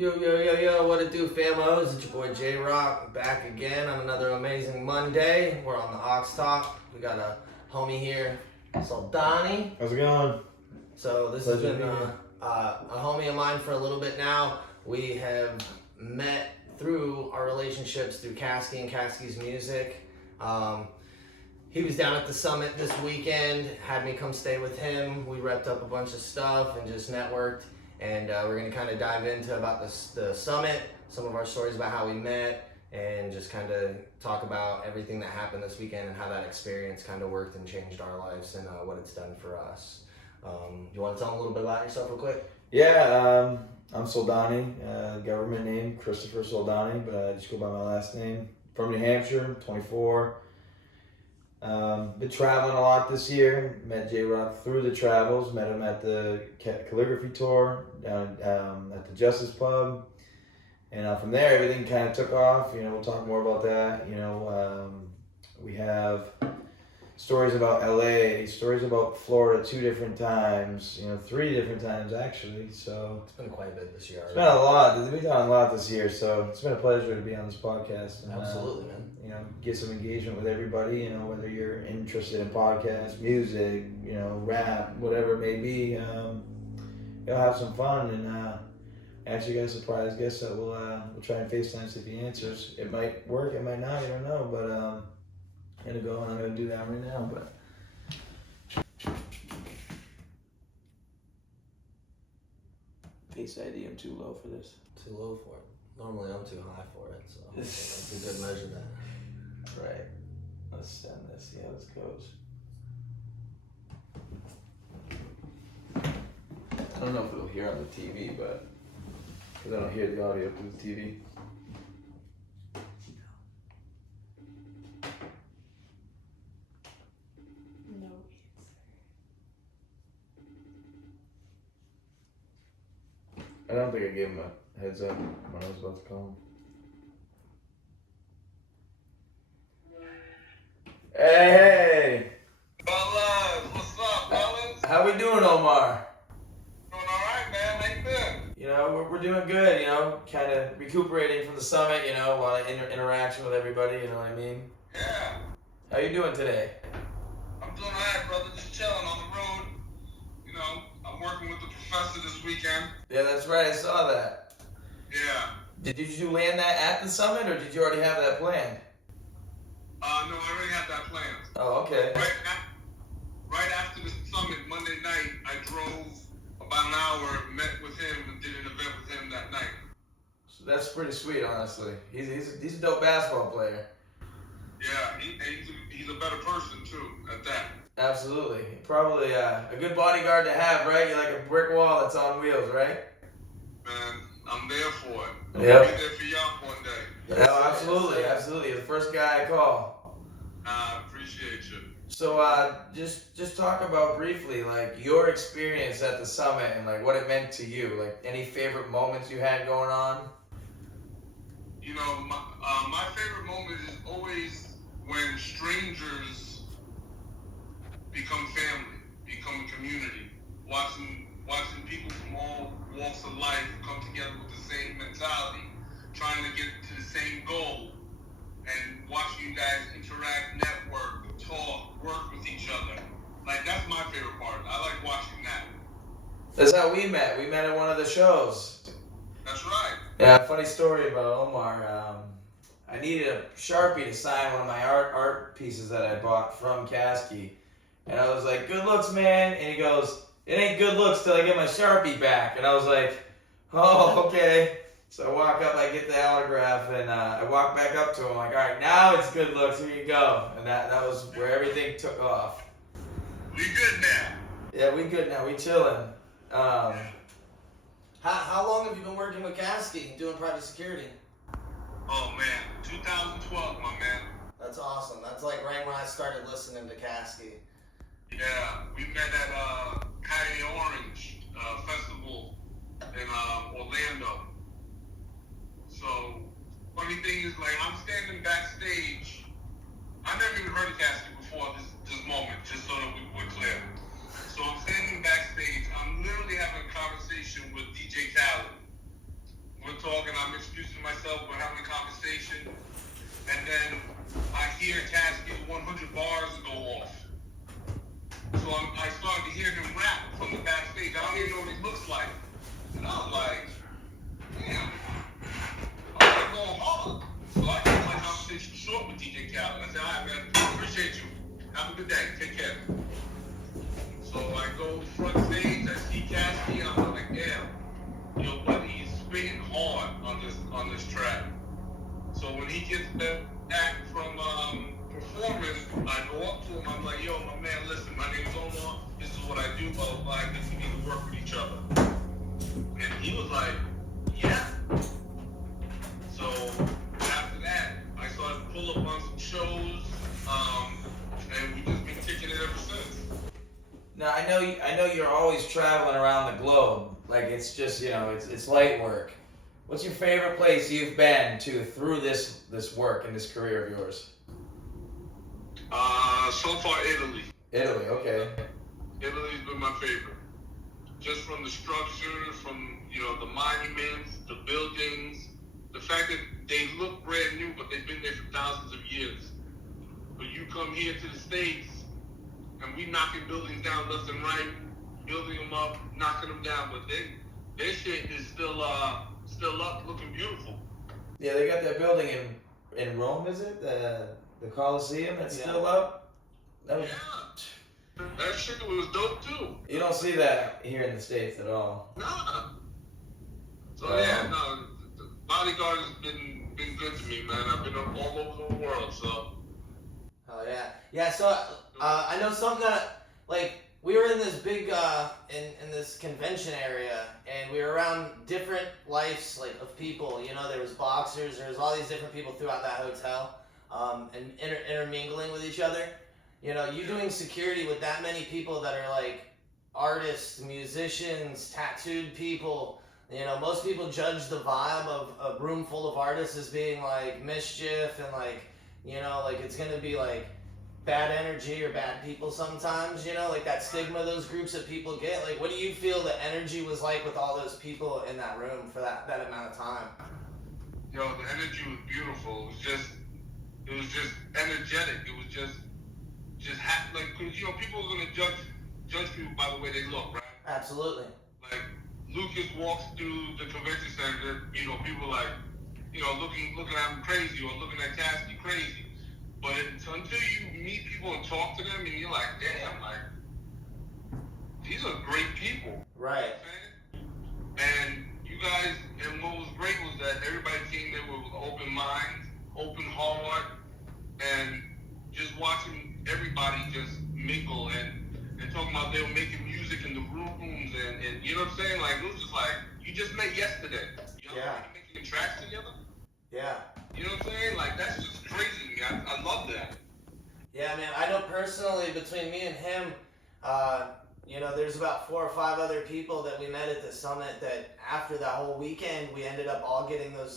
Yo, what it do, famos? It's your boy J-Rock back again on another amazing Monday. We're on the Ox Talk. We got a homie here, Soldani. How's it going? So this has been a homie of mine for a little bit now. We have met through our relationships through Caskey and Caskey's music. He was down at the summit this weekend, had me come stay with him. We repped up a bunch of stuff and just networked. And we're going to kind of dive into about the summit, some of our stories about how we met, and just kind of talk about everything that happened this weekend and how that experience kind of worked and changed our lives and what it's done for us. You want to tell them a little bit about yourself real quick? Yeah, I'm Soldani, government name, Christopher Soldani, but I just go by my last name. From New Hampshire, 24. Been traveling a lot this year. Met J-Rock through the travels. Met him at the calligraphy tour down at the Justice Pub. And from there, everything kind of took off. You know, we'll talk more about that. You know, we have stories about LA, stories about Florida 2 different times. You know, 3 different times actually. So it's been quite a bit this year. It's been a lot. We've done a lot this year. So it's been a pleasure to be on this podcast. And, absolutely, man. You know, get some engagement with everybody, you know, whether you're interested in podcasts, music, you know, rap, whatever it may be. You'll have some fun and answer you guys surprise guests that we'll try and FaceTime see if he answers. It might work, it might not, I don't know, but I'm gonna go and I'm gonna do that right now. But Face ID, I'm too low for this. Too low for it. Normally I'm too high for it, so that's a good measurement. Right. Let's send this, see how this goes. I don't know if it'll hear on the TV, but because I don't hear the audio through the TV. No answer. I don't think I gave him a heads up when I was about to call him. Hey! Fellas, what's up, fellas? How we doing, Omar? Doing alright, man. How you been? You know, we're doing good, you know, kind of recuperating from the summit, you know, a lot of interaction with everybody, you know what I mean? Yeah. How you doing today? I'm doing alright, brother. Just chilling on the road. You know, I'm working with the professor this weekend. Yeah, that's right, I saw that. Yeah. Did you land that at the summit, or did you already have that planned? No, I already had that planned. Oh, okay. Right after the summit, Monday night, I drove about an hour, met with him, and did an event with him that night. So that's pretty sweet, honestly. He's a dope basketball player. Yeah, he's a better person, too, at that. Absolutely. Probably a good bodyguard to have, right? You're like a brick wall that's on wheels, right? Man, I'm there for it. I'll Yep. be there for y'all one day. Yeah, absolutely. You're the first guy I call. I appreciate you. So just talk about briefly like your experience at the summit and like what it meant to you. Like any favorite moments you had going on? You know, my favorite moment is always when strangers become family, become a community. Watching people from all walks of life come together with the same mentality, trying to get to the same goal, and watching you guys interact, network, talk, work with each other. Like, that's my favorite part. I like watching that. That's how we met. We met at one of the shows. That's right. Yeah, funny story about Omar. I needed a Sharpie to sign one of my art pieces that I bought from Caskey. And I was like, good looks, man. And he goes, it ain't good looks till I get my Sharpie back. And I was like, oh, okay. So I walk up, I get the autograph, and I walk back up to him like, all right, now it's good looks, here you go. And that was where everything took off. We good now. Yeah, we good now, we chilling. How long have you been working with Caskey doing private security? Oh, man. 2012, my man. That's awesome. That's like right when I started listening to Caskey. Yeah, we met at Coyote Orange Festival in Orlando. So, funny thing is, like, I'm standing backstage. I never even heard of Caskey before this moment, just so that we're clear. So I'm standing backstage. I'm literally having a conversation with DJ Khaled. We're talking, I'm introducing myself, we're having a conversation, and then I hear Caskey's 100 bars go off. So I started to hear him rap from the backstage. I don't even know what he looks like. And I was like, damn. I was like, going hard. So I kept my conversation short with DJ Khaled. I said, all right, man, appreciate you. Have a good day. Take care. So I go front stage, I see Caskey, and I'm like, damn, yo, buddy, he's spitting hard on this track. So when he gets back from performing, I go up to him, I'm like, yo, my man, listen, my name's Omar, this is what I do, blah, blah, blah, I guess we need to work with each other. And he was like, yeah. So after that, I started to pull up on some shows, and we've just been kicking it ever since. Now I know you're always traveling around the globe. Like it's just it's light work. What's your favorite place you've been to through this work and this career of yours? So far Italy. Italy, okay. Italy's been my favorite. Just from the structure, from the monuments, the buildings, the fact that they look brand new, but they've been there for thousands of years. But you come here to the States, and we knocking buildings down left and right, building them up, knocking them down, but their shit is still up, looking beautiful. Yeah, they got that building in Rome, is it? The Colosseum that's still up? Yeah. That shit was dope too. You don't see that here in the States at all. Nah. So the bodyguard has been good to me, man. I've been all over the world, so. Oh yeah. Yeah, so I know something that, like, we were in this big, in this convention area, and we were around different lives, like, of people. There was boxers, there was all these different people throughout that hotel, and intermingling with each other. You doing security with that many people that are, like, artists, musicians, tattooed people. Most people judge the vibe of a room full of artists as being, like, mischief and, like, like it's gonna be, like, bad energy or bad people sometimes, like that stigma those groups that people get. Like, what do you feel the energy was like with all those people in that room for that amount of time? Yo, the energy was beautiful. It was just energetic. It was just like, cause people are gonna judge people by the way they look, right? Absolutely. Like, Lucas walks through the convention center, people like, looking at him crazy or looking at Caskey crazy. But until you meet people and talk to them, and you're like, damn, like, these are great people. Right. And you guys, and what was great was that everybody came there with open minds, open heart, and just watching everybody just mingle and talking about they were making music in the rooms and you know what I'm saying? Like, it was just like, you just met yesterday. Yeah. Making tracks together. Yeah. You know what I'm saying? Like, that's just crazy to me. I love that. Yeah, man. I know personally between me and him, there's about 4 or 5 other people that we met at the summit that after that whole weekend, we ended up all getting the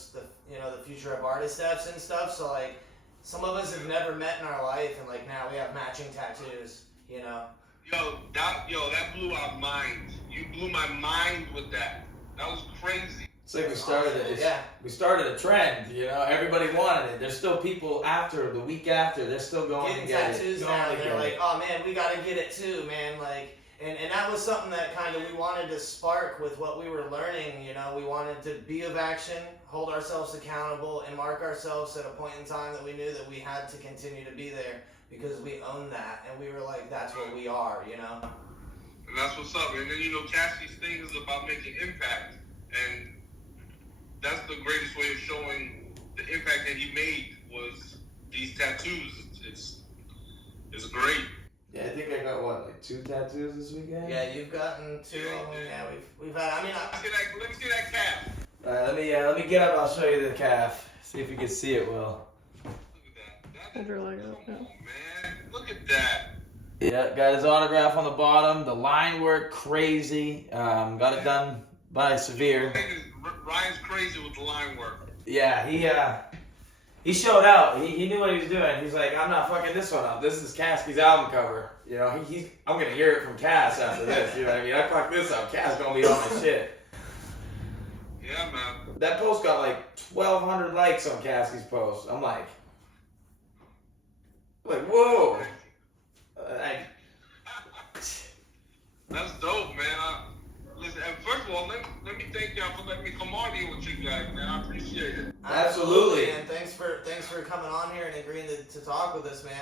Future of Artist Fs and stuff. So, like, some of us have never met in our life, and, like, now we have matching tattoos, Yo, that blew our minds. You blew my mind with that. That was crazy. It's like we started a trend, everybody wanted it. There's still people the week after, they're still going getting to get tattoos it. now, and they're like, oh man, we gotta get it too, man. Like, and that was something that kind of we wanted to spark with what we were learning. We wanted to be of action, hold ourselves accountable, and mark ourselves at a point in time that we knew that we had to continue to be there because we own that, and we were like, that's what we are, And that's what's up. And then Caskey's thing is about making impact, and that's the greatest way of showing the impact that he made was these tattoos. It's great. Yeah, I think I got like 2 tattoos this weekend. Yeah, you've gotten 2 of them. Yeah, we've had. Let me see that calf. All right, let me get up. I'll show you the calf. See if you can see it, Will. Look at that. Hold your leg up, yeah. Come on, man. Look at that. Yeah, got his autograph on the bottom. The line work crazy. Got it done by Severe. Ryan's crazy with the line work. Yeah, he showed out. He knew what he was doing. He's like, I'm not fucking this one up. This is Caskey's album cover. I'm gonna hear it from Cass after this. You know what I mean? I fucked this up. Cass gonna be on my shit. Yeah, man. That post got like 1,200 likes on Caskey's post. I'm like, whoa. That's dope, man. Listen, and first of all, let me thank y'all for letting me come on here with you guys, man. I appreciate it. Absolutely. And thanks for coming on here and agreeing to talk with us, man.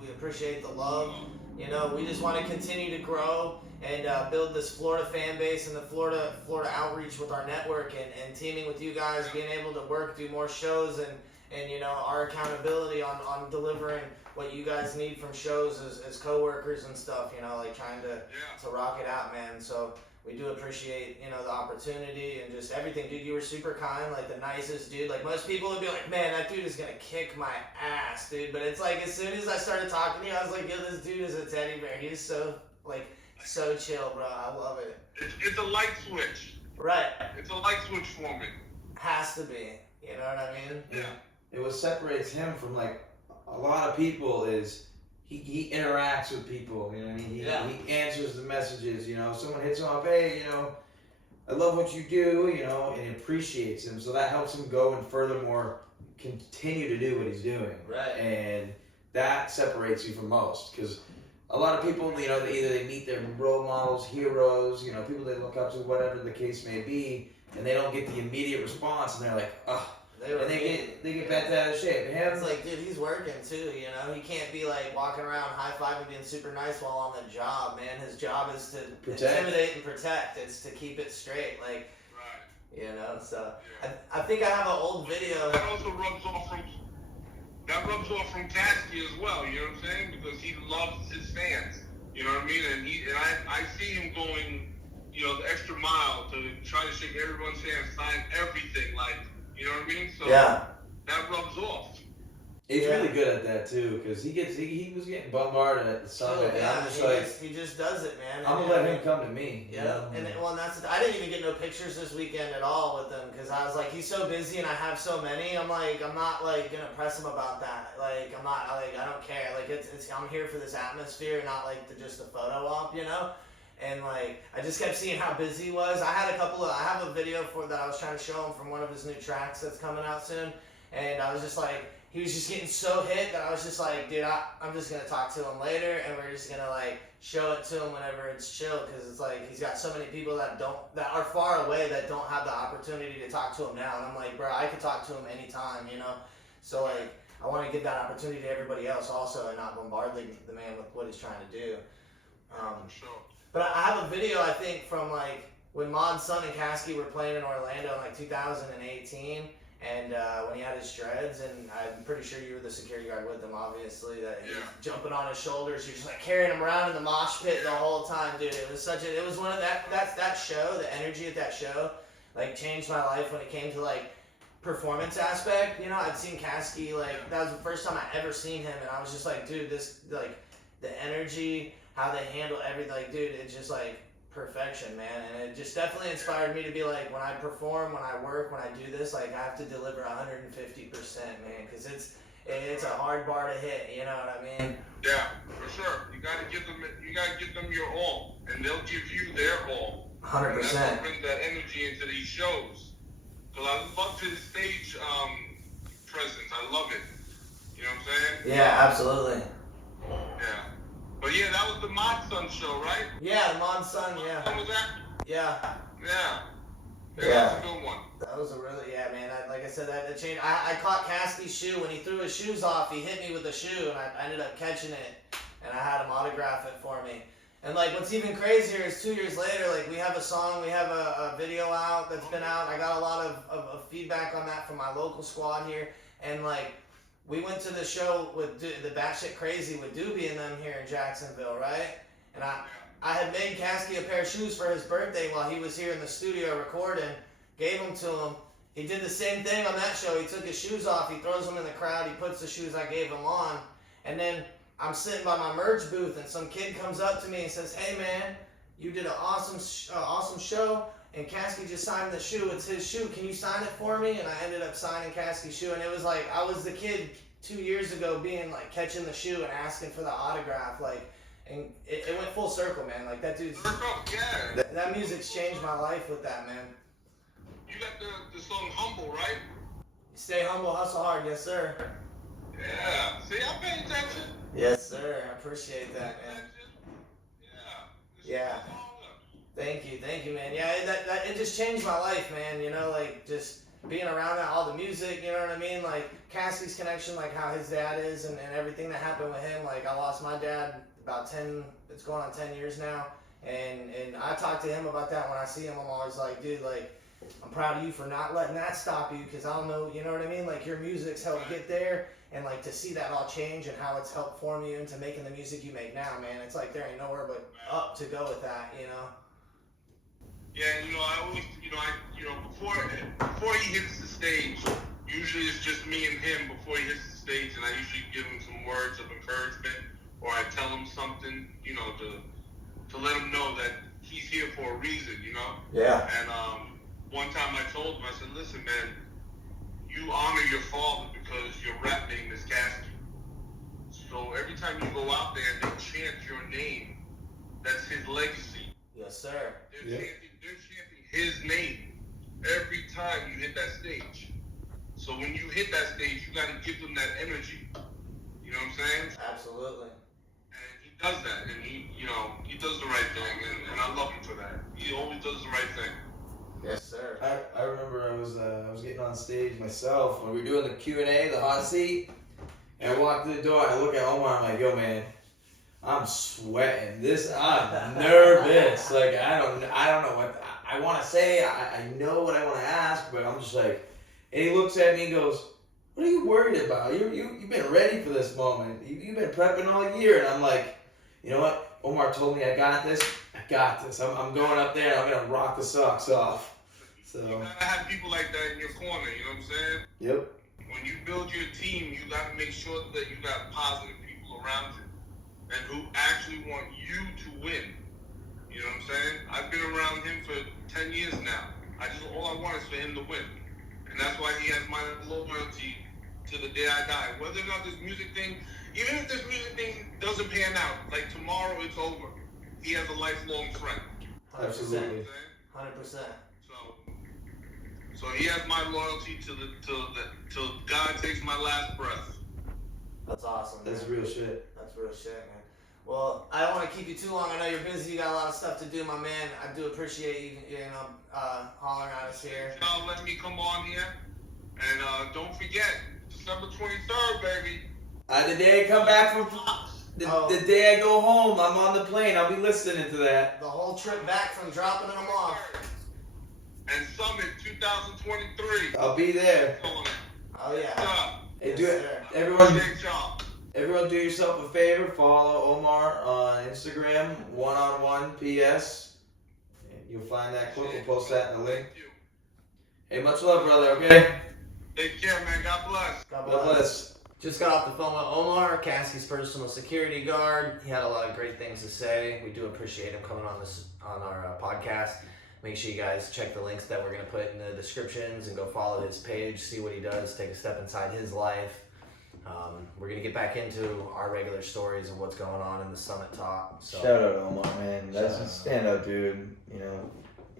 We appreciate the love. You know, we just want to continue to grow and build this Florida fan base and the Florida outreach with our network and teaming with you guys, being able to do more shows and you know, our accountability on delivering what you guys need from shows as co-workers and stuff, you know, like trying to rock it out, man. So we do appreciate, you know, the opportunity and just everything. Dude, you were super kind, like the nicest dude. Like most people would be like, man, that dude is gonna kick my ass, dude. But it's like as soon as I started talking to you, I was like, yo, this dude is a teddy bear. He's so chill, bro. I love it. It's a light switch. Right. It's a light switch for me. Has to be. You know what I mean? Yeah. What separates him from like a lot of people is he interacts with people, you know what I mean? He answers the messages, you know. Someone hits him up, hey, you know, I love what you do, you know, and he appreciates him. So that helps him go and furthermore continue to do what he's doing. Right. And that separates you from most. Because a lot of people, you know, either they meet their role models, heroes, you know, people they look up to, whatever the case may be, and they don't get the immediate response, and they're like, oh. And they get bent out of shape. It's like, dude, he's working too, you know? He can't be like walking around high-fiving being super nice while on the job, man. His job is to intimidate and protect. It's to keep it straight, like, right. You know, so. I think I have an old video. That also rubs off from Caskey as well, you know what I'm saying? Because he loves his fans, you know what I mean? And I see him going, you know, the extra mile to try to shake everyone's hand, sign everything, like, you know what I mean? So that rubs off. He's really good at that too, because he was getting bombarded at the summit. Oh, and I'm just he just does it, man. I'm gonna let him come to me. Yeah, you know? and that's I didn't even get no pictures this weekend at all with him because I was like, he's so busy and I have so many. I'm like, I'm not like gonna press him about that. Like, I'm not like I don't care. Like it's I'm here for this atmosphere, not like just a photo op, you know. And like I just kept seeing how busy he was. I have a video that I was trying to show him from one of his new tracks that's coming out soon, and I was just like, he was just getting so hit that I was just like, dude, I'm just gonna talk to him later, and we're just gonna like show it to him whenever it's chill, because it's like he's got so many people that are far away that don't have the opportunity to talk to him now, and I'm like, bro, I could talk to him anytime, you know. So like I want to give that opportunity to everybody else also, and not bombard the man with what he's trying to do. Sure. But I have a video, I think, from like when Mod, Son, and Caskey were playing in Orlando in like 2018, and when he had his dreads, and I'm pretty sure you were the security guard with him, obviously, that he was jumping on his shoulders, you're just like carrying him around in the mosh pit the whole time, dude. It was one of that show, the energy at that show, like changed my life when it came to like performance aspect. You know, I'd seen Caskey, like that was the first time I ever seen him, and I was just like, dude, this like the energy, how they handle everything, like, dude, it's just like perfection, man. And it just definitely inspired me to be like, when I perform, when I work, when I do this, like I have to deliver 150%, man, because it's a hard bar to hit, you know what I mean? Yeah, for sure. You gotta give them your all, and they'll give you their all. 100%. And that's what brings that energy into these shows. Because I love his stage presence. I love it. You know what I'm saying? Yeah, absolutely. Yeah. But yeah, that was the Mod Son show, right? Yeah, the Mod Son, yeah. What was that? Yeah. Yeah. That's a good one. That was a really, man, like I said, that changed. I caught Caskey's shoe. When he threw his shoes off, he hit me with the shoe, and I ended up catching it, and I had him autograph it for me. And like, what's even crazier is 2 years later, like we have a song, we have a video out that's been out. I got a lot of feedback on that from my local squad here, and like, we went to the show with the Batshit Crazy with Doobie and them here in Jacksonville, right? And I had made Caskey a pair of shoes for his birthday while he was here in the studio recording, gave them to him. He did the same thing on that show. He took his shoes off, he throws them in the crowd, he puts the shoes I gave him on, and then I'm sitting by my merch booth, and some kid comes up to me and says, hey man, you did an awesome show, and Caskey just signed the shoe. It's his shoe. Can you sign it for me? And I ended up signing Caskey's shoe, and it was like I was the kid 2 years ago being like catching the shoe and asking for the autograph, like, and it went full circle, man. Like that dude's that music's changed my life with that, man. you got the song Humble, right? Stay humble, hustle hard. Yes, sir. Yeah. See, I pay attention. Yes, sir. I appreciate that, man. Yeah. Yeah. Thank you, man. Yeah, that it just changed my life, man. You know, like just being around that, all the music, you know what I mean? Like Caskey's connection, like how his dad is, and everything that happened with him. Like I lost my dad about 10. It's going on 10 years now, and I talk to him about that when I see him. I'm always like, dude, like I'm proud of you for not letting that stop you, because I don't know, you know what I mean? Like your music's helped get there. And like to see that all change and how it's helped form you into making the music you make now, man. It's like there ain't nowhere but up to go with that, you know. Yeah, I always, before he hits the stage, usually it's just me and him before he hits the stage, and I usually give him some words of encouragement, or I tell him something, to let him know that he's here for a reason, Yeah. And one time I told him, I said, listen, man, you honor your father because your rap name is Caskey. So every time you go out there and they chant your name, that's his legacy. Yes, sir. They're chanting his name every time you hit that stage. So when you hit that stage, you got to give them that energy. You know what I'm saying? Absolutely. And he does that, and he does the right thing, and I love him for that. He always does the right thing. Yes, sir. I remember I was getting on stage myself when we were doing the Q&A, the hot seat, and I walked through the door. I look at Omar. I'm like, yo, man, I'm sweating. I'm nervous. Like I don't know what I want to say. I know what I want to ask, but I'm just like. And he looks at me and goes, "What are you worried about? You've been ready for this moment. You've been prepping all year." And I'm like, you know what? Omar told me I got this. I got this. I'm going up there and I'm gonna rock the socks off. So you gotta have people like that in your corner. You know what I'm saying? Yep. When you build your team, you gotta make sure that you got positive people around you. And who actually want you to win. You know what I'm saying? I've been around him for 10 years now. All I want is for him to win. And that's why he has my loyalty to the day I die. Whether or not this music thing, even if this music thing doesn't pan out, like tomorrow it's over, he has a lifelong friend. 100%. Absolutely. 100%. So he has my loyalty till God takes my last breath. That's awesome. Man. That's real shit. That's real shit, man. Well, I don't want to keep you too long. I know you're busy. You got a lot of stuff to do, my man. I do appreciate you, hollering at us here. Y'all let me come on here. And don't forget, December 23rd, baby. The day I come back from the day I go home, I'm on the plane. I'll be listening to that. The whole trip back from dropping them off. And Summit 2023. I'll be there. Oh yeah. Hey, Yes, do it. sir. Everyone do yourself a favor. Follow Omar on Instagram, one-on-one PS. You'll find that clip. We'll post that in the link. Hey, much love, brother, okay? Take care, man. God bless. God God bless. Just got off the phone with Omar, Caskey's personal security guard. He had a lot of great things to say. We do appreciate him coming on our podcast. Make sure you guys check the links that we're going to put in the descriptions and go follow his page, see what he does, take a step inside his life. We're going to get back into our regular stories of what's going on in the Summit talk. So. Shout out Omar, man. That's a standout dude.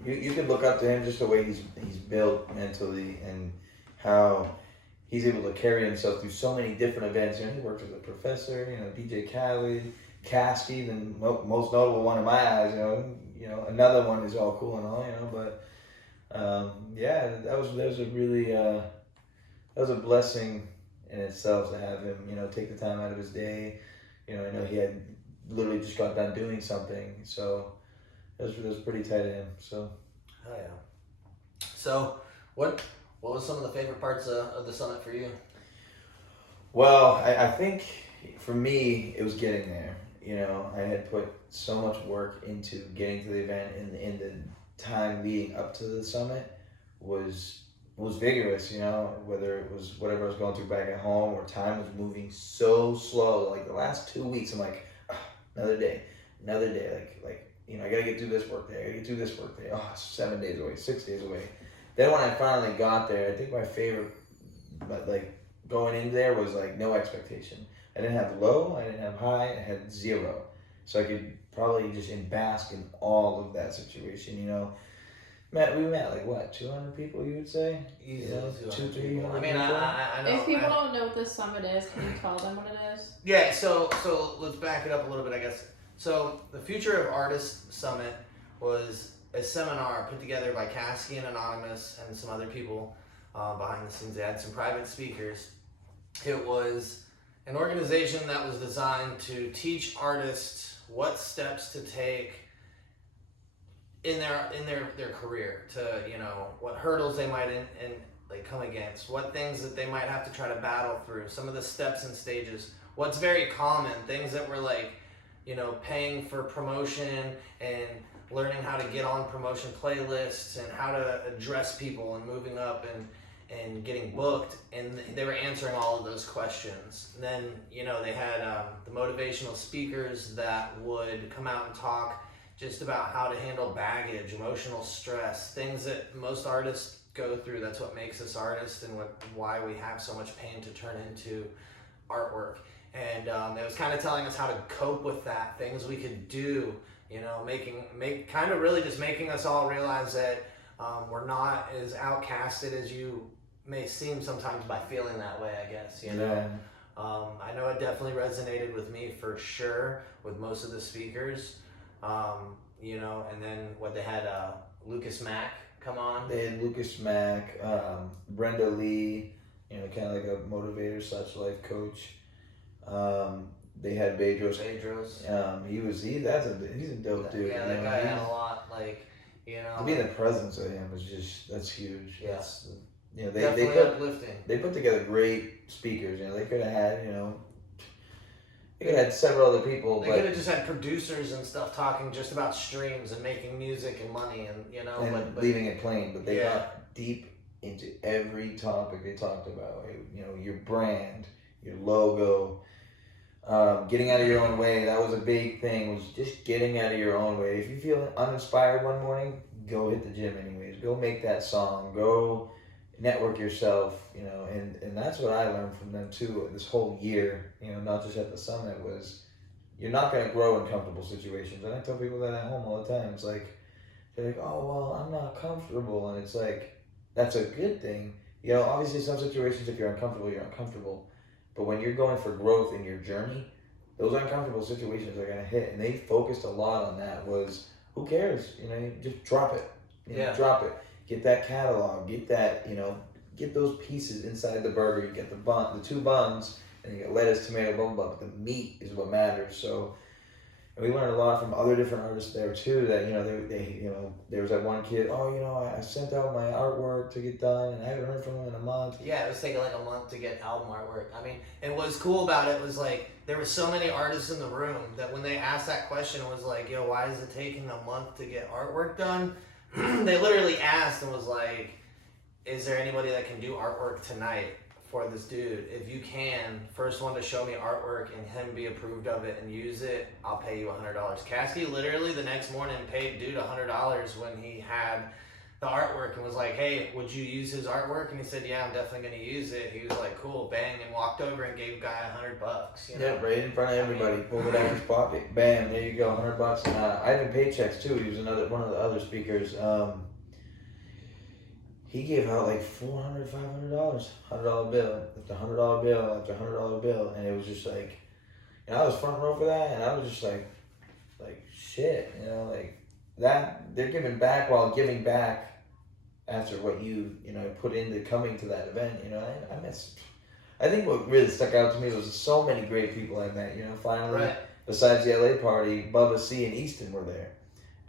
You could look up to him just the way he's built mentally and how he's able to carry himself through so many different events. He works as a professor, DJ Khaled, Caskey, then most notable one in my eyes, another one is all cool and all, but that was a really that was a blessing in itself to have him, take the time out of his day. I know he had literally just got done doing something, so it was pretty tight of him. So. Oh yeah. So what was some of the favorite parts of the Summit for you? Well, I think for me it was getting there. I had put so much work into getting to the event, and in the time leading up to the Summit was vigorous, whether it was whatever I was going through back at home or time was moving so slow. Like the last 2 weeks, I'm like, another day, like I gotta get through this work day, I gotta get through this work day. Oh, it's 7 days away, 6 days away. Then when I finally got there, I think my favorite, going in there was no expectation. I didn't have low, I didn't have high, I had zero. So I could probably just bask in all of that situation, We met like what, 200 people? You would say? Easily, Yeah, 200, 300 I mean, people. I know. If people don't know what this summit is, can you tell them what it is? Yeah, so let's back it up a little bit, I guess. So the Future of Artists Summit was a seminar put together by Caskey and Anonymass and some other people behind the scenes. They had some private speakers. It was an organization that was designed to teach artists what steps to take in their career, to, you know, what hurdles they might like come against, what things that they might have to try to battle through, some of the steps and stages, what's very common, things that were like, you know, paying for promotion and learning how to get on promotion playlists and how to address people and moving up and getting booked, and they were answering all of those questions. And then, you know, they had the motivational speakers that would come out and talk just about how to handle baggage, emotional stress, things that most artists go through. That's what makes us artists and why we have so much pain to turn into artwork. And it was kind of telling us how to cope with that, things we could do, you know, kind of really just making us all realize that we're not as outcasted as you may seem sometimes by feeling that way, I guess, you know. Yeah. I know it definitely resonated with me for sure with most of the speakers. You know, and then they had Lucas Mack come on. They had Lucas Mack, Brenda Lee, you know, kind of like a motivator / life coach. They had Bedros. He's a dope dude. Yeah, that guy had a lot, like, you know. To be in the presence of him that's huge. Yeah. That's, you know, Definitely uplifting. They put together great speakers. You know, they could have had, you know, they could have had several other people. They could have just had producers and stuff talking just about streams and making music and money and, you know. And leaving it plain, but they got deep into every topic they talked about. You know, your brand, your logo, getting out of your own way. That was a big thing, was just getting out of your own way. If you feel uninspired one morning, go hit the gym anyways. Go make that song. Go network yourself, you know, and that's what I learned from them too this whole year, you know, not just at the summit, was you're not going to grow in comfortable situations. And I tell people that at home all the time. It's like, they're like, oh, well, I'm not comfortable. And it's like, that's a good thing. You know, obviously some situations, if you're uncomfortable, you're uncomfortable. But when you're going for growth in your journey, those uncomfortable situations are going to hit. And they focused a lot on that, was, who cares? You know, just drop it. You know, drop it. Get that catalog, get that, you know, get those pieces inside the burger. You get the 2 buns, and you get lettuce, tomato, blah, blah, blah. But the meat is what matters. So, and we learned a lot from other different artists there too, that, you know, they you know, there was that one kid, oh, you know, I sent out my artwork to get done, and I haven't heard from him in a month. Yeah, it was taking like a month to get album artwork. I mean, and what's cool about it was like, there were so many artists in the room that when they asked that question, it was like, yo, why is it taking a month to get artwork done? They literally asked and was like, is there anybody that can do artwork tonight for this dude? If you can, first one to show me artwork and him be approved of it and use it, I'll pay you $100. Caskey literally the next morning paid dude $100 when he had the artwork and was like, hey, would you use his artwork? And he said, yeah, I'm definitely going to use it. He was like, cool, bang, and walked over and gave guy $100. You know? Yeah, right in front of everybody. Pulled it out of his pocket. Bam, there you go, $100. And Ivan Paychecks too. He was one of the other speakers. He gave out like $400, $500, $100 bill after $100 bill after $100 bill, and it was just like, you know, I was front row for that, and I was just like shit, you know, like that. They're giving back while giving back after what you know put into coming to that event. You know, I think what really stuck out to me was so many great people I met. You know, finally, besides the LA party, Bubba C and Easton were there,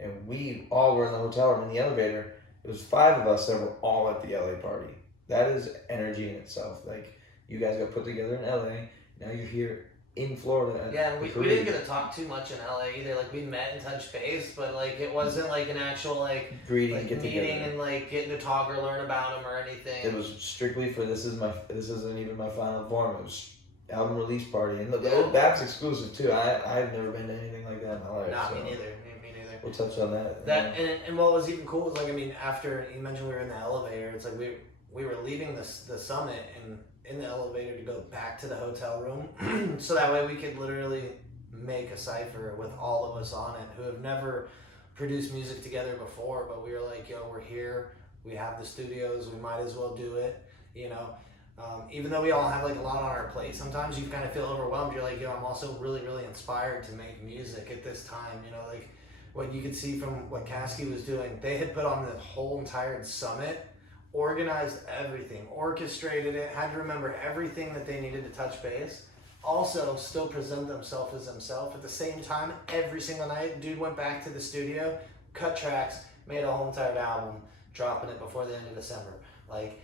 and we all were in the hotel room in the elevator. It was 5 of us that were all at the LA party. That is energy in itself. Like, you guys got put together in LA. Now you're here in Florida. Yeah, and we didn't get to talk too much in LA either. Like, we met and touched base, but like it wasn't like an actual like greeting, like, get meeting together. And like getting to talk or learn about him or anything. It was strictly for this isn't even my final form. It was album release party, and that's exclusive too. I've never been to anything like that in my life. Nah, so. me neither. We'll touch on that. And what was even cool was like, I mean, after you mentioned we were in the elevator, it's like we were leaving the summit and in the elevator to go back to the hotel room, so that way we could literally make a cipher with all of us on it who have never produced music together before, but we were like, yo, we're here, we have the studios, we might as well do it, you know. Even though we all have like a lot on our plate, sometimes you kind of feel overwhelmed. You're like, yo, I'm also really, really inspired to make music at this time, you know, like what you could see from what Caskey was doing. They had put on the whole entire summit, organized everything, orchestrated it, had to remember everything that they needed to touch base. Also, still present themselves as themselves. At the same time, every single night, dude went back to the studio, cut tracks, made a whole entire album, dropping it before the end of December. Like,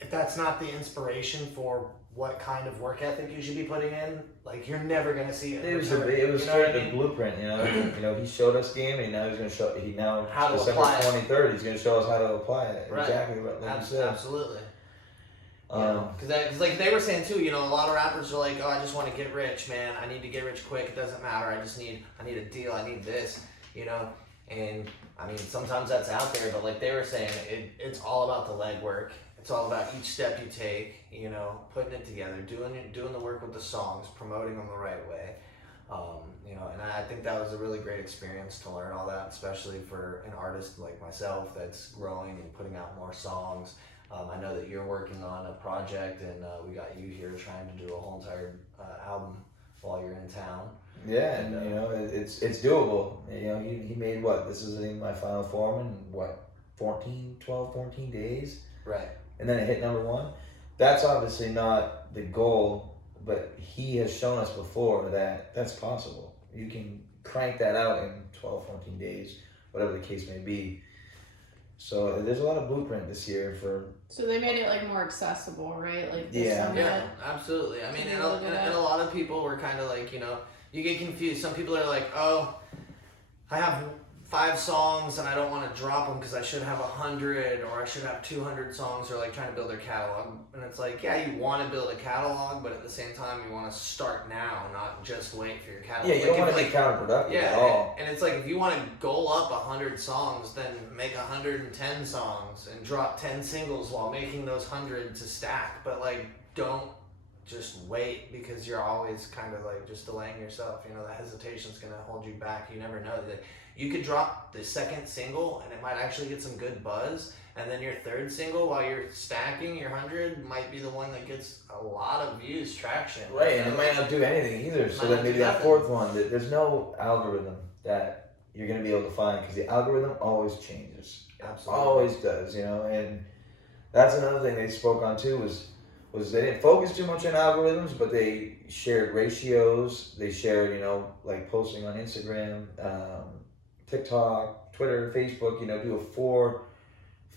if that's not the inspiration for what kind of work ethic you should be putting in, like, you're never gonna see it. It was you straight know the blueprint, you know. You know, he showed us game, and now he's gonna show. How to December apply it. 23rd, he's gonna show us how to apply it. Right. Exactly what like you said. Absolutely. Because like they were saying too, you know, a lot of rappers are like, oh, I just want to get rich, man. I need to get rich quick. It doesn't matter. I need a deal. I need this, you know. And I mean, sometimes that's out there, but like they were saying, it's all about the legwork. It's all about each step you take, you know, putting it together, doing the work with the songs, promoting them the right way. You know, and I think that was a really great experience to learn all that, especially for an artist like myself that's growing and putting out more songs. I know that you're working on a project, and we got you here trying to do a whole entire album while you're in town. Yeah, and you know, it's doable. You know, he made what? This is in my final form in what? 14 days? Right. And then it hit number one. That's obviously not the goal, but he has shown us before that that's possible. You can crank that out in 12, 14 days, whatever the case may be. So there's a lot of blueprint this year for. So they made it like more accessible, right? Like Yeah, absolutely. I mean, and a lot of people were kind of like, you know, you get confused. Some people are like, oh, I have 5 songs and I don't want to drop them because I should have 100 or I should have 200 songs, or like trying to build their catalog. And it's like, yeah, you want to build a catalog, but at the same time you want to start now, not just wait for your catalog. Yeah, you don't want to be counterproductive at all. And it's like, if you want to goal up 100 songs, then make 110 songs and drop 10 singles while making those 100 to stack. But like, don't just wait, because you're always kind of like just delaying yourself. You know, the hesitation's going to hold you back. You never know. That you could drop the second single and it might actually get some good buzz, and then your third single while you're stacking your 100 might be the one that gets a lot of views, traction. Right, and it might not do anything either. So then maybe that fourth one, there's no algorithm that you're going to be able to find, because the algorithm always changes. Absolutely. Always does, you know. And that's another thing they spoke on too, was they didn't focus too much on algorithms, but they shared ratios. They shared, you know, like posting on Instagram, TikTok, Twitter, Facebook, you know, do a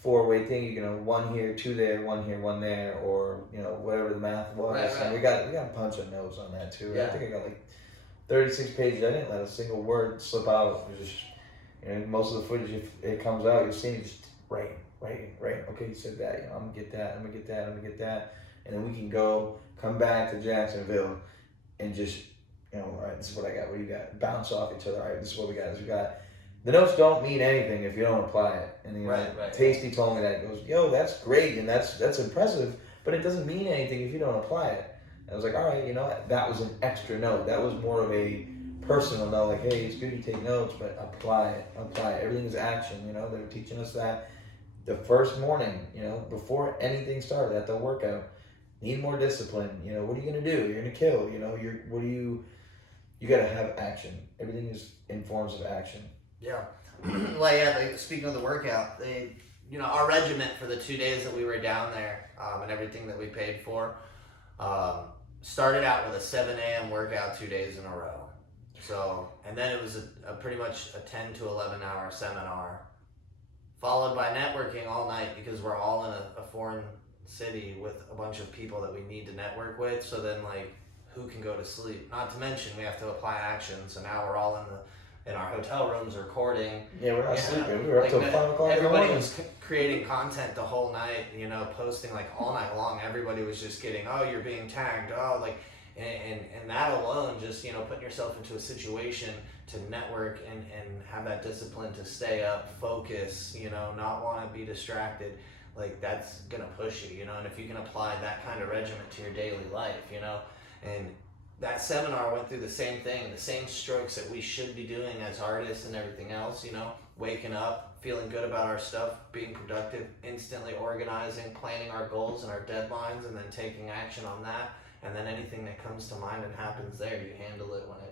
four-way thing. You know, 1 here, 2 there, 1 here, 1 there, or, you know, whatever the math was. Right. And we got a bunch of notes on that too. Yeah. I think I got like 36 pages. I didn't let a single word slip out. It was just, you know, most of the footage, if it comes out, you'll see me just writing. Okay, you said that. You know, I'm gonna get that. And then we can come back to Jacksonville and just, you know, all right, this is what I got. What do you got? Bounce off each other. All right, this is what we got. The notes don't mean anything if you don't apply it. And you know, Tasty told me that. He goes, yo, that's great and that's impressive, but it doesn't mean anything if you don't apply it. And I was like, all right, you know, that was an extra note. That was more of a personal note, like, hey, it's good you take notes, but apply it. Everything is action, you know. They were teaching us that the first morning, you know, before anything started at the workout. Need more discipline, you know. What are you gonna do? You're gonna kill, you know. You gotta have action. Everything is in forms of action. Yeah. Well, yeah, speaking of the workout, you know, our regiment for the 2 days that we were down there, and everything that we paid for, started out with a 7 a.m. workout 2 days in a row. So, and then it was a pretty much a 10 to 11 hour seminar, followed by networking all night, because we're all in a foreign city with a bunch of people that we need to network with. So then, like, who can go to sleep? Not to mention we have to apply action. So now we're all in our hotel rooms recording. Yeah, we're not sleeping. We were up till 5 o'clock in the morning. Everybody was creating content the whole night, you know, posting like all night long. Everybody was just getting, oh, you're being tagged, oh, like, and that alone, just, you know, putting yourself into a situation to network and have that discipline to stay up, focus, you know, not want to be distracted. Like, that's gonna push you, you know. And if you can apply that kind of regiment to your daily life, you know, and that seminar went through the same thing, the same strokes that we should be doing as artists and everything else, you know. waking up, feeling good about our stuff, being productive, instantly organizing, planning our goals and our deadlines, and then taking action on that. And then anything that comes to mind and happens there, you handle it when it,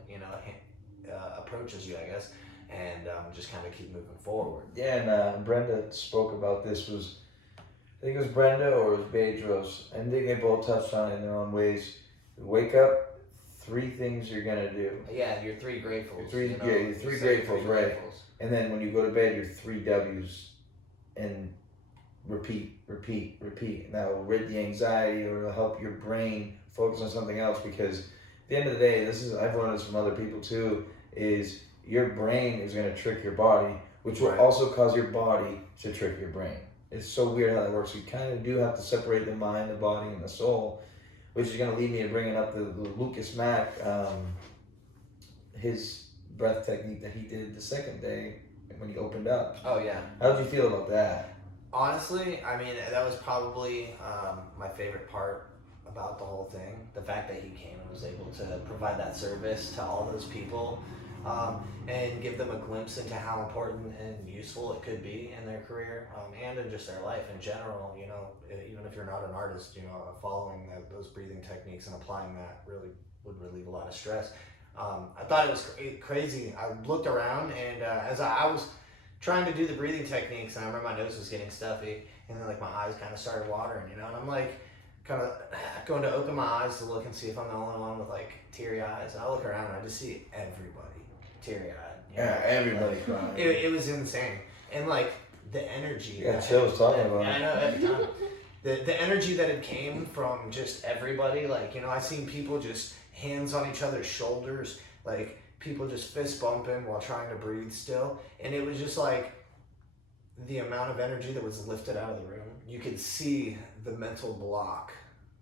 approaches you, I guess, and just kind of keep moving forward. Yeah, and Brenda spoke about this. I think it was Brenda or it was Bedros. I think they both touched on it in their own ways. Wake up, 3 things you're gonna do. Yeah, your 3 gratefuls. Your three gratefuls, right? And then when you go to bed, your 3 W's, and repeat. That will rid the anxiety, or it'll help your brain focus on something else. Because at the end of the day, I've learned this from other people too. Is your brain is going to trick your body, which will also cause your body to trick your brain. It's so weird how that works. You kind of do have to separate the mind, the body, and the soul, which is going to lead me to bringing up the Lucas Mack, his breath technique that he did the second day when he opened up. Oh, yeah. How did you feel about that? Honestly, I mean, that was probably my favorite part about the whole thing. The fact that he came and was able to provide that service to all those people. And give them a glimpse into how important and useful it could be in their career, and in just their life in general. Even if you're not an artist, following those breathing techniques and applying that really would relieve a lot of stress. I thought it was crazy. I looked around, and as I was trying to do the breathing techniques, and I remember my nose was getting stuffy, and then my eyes kind of started watering, and I'm kind of going to open my eyes to look and see if I'm the only one with teary eyes. And I look around and I just see everybody teary-eyed. Yeah, everybody crying. It was insane. And the energy. Yeah, chills talking about it. I know, every time. The energy that it came from just everybody, I seen people just hands on each other's shoulders, people just fist bumping while trying to breathe still. And it was just the amount of energy that was lifted out of the room. You could see the mental block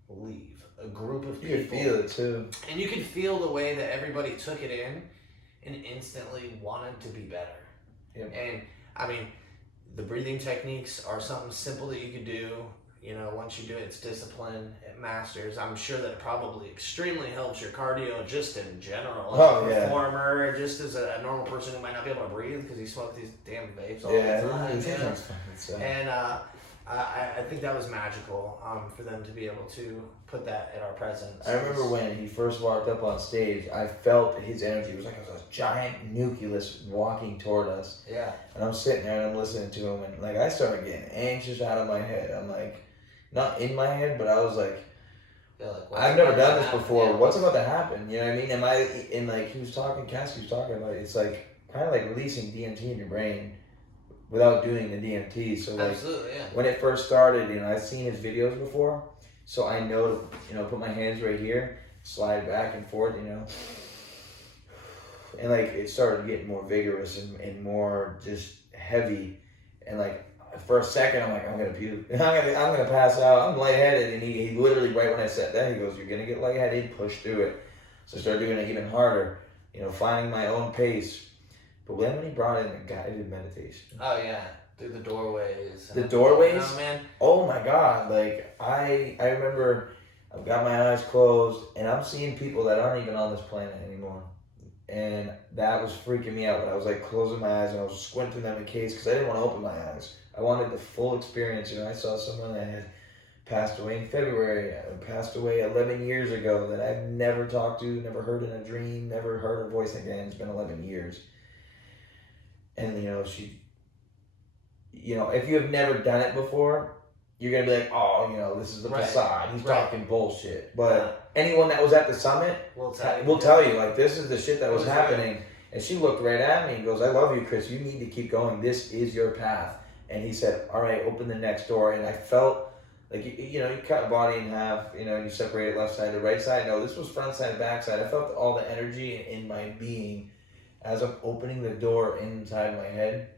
leave. A group of people. You could feel it too. And you could feel the way that everybody took it in and instantly wanted to be better. Yep. And I mean, the breathing techniques are something simple that you could do. Once you do it, it's discipline, it masters. I'm sure that it probably extremely helps your cardio just in general. As a performer, just as a normal person who might not be able to breathe because you smoke these damn vapes all the time. And I think that was magical for them to be able to put that at our presence. I remember when he first walked up on stage, I felt his energy. It was like a giant nucleus walking toward us. Yeah. And I'm sitting there and I'm listening to him, and I started getting anxious out of my head. I'm not in my head, but I was I've never done this before. Yeah. What's about to happen? You know what I mean? He was talking, Caskey was talking about it. It's kind of releasing DMT in your brain without doing the DMT. So absolutely, yeah. When it first started, I've seen his videos before, so I know to, put my hands right here, slide back and forth, and it started getting more vigorous and more just heavy, and for a second I'm I'm gonna puke, I'm gonna pass out, I'm lightheaded, and he literally right when I said that, he goes, "You're gonna get lightheaded, push through it." So I started doing it even harder, finding my own pace. But then when he brought in the guided meditation. Oh yeah, through the doorways. The doorways? Oh man. Oh my God. I remember I've got my eyes closed and I'm seeing people that aren't even on this planet anymore. And that was freaking me out. I was closing my eyes and I was squinting them in case because I didn't want to open my eyes. I wanted the full experience. I saw someone that had passed away in February, passed away 11 years ago that I've never talked to, never heard in a dream, never heard her voice again. It's been 11 years. And, she, if you have never done it before, you're going to be oh, this is the facade. He's talking bullshit. But anyone that was at the summit will tell you, this is the shit that was happening. And she looked right at me and goes, "I love you, Chris. You need to keep going. This is your path." And he said, "All right, open the next door." And I felt you cut a body in half, you separate it left side to right side. No, this was front side, back side. I felt all the energy in my being. As I'm opening the door inside my head,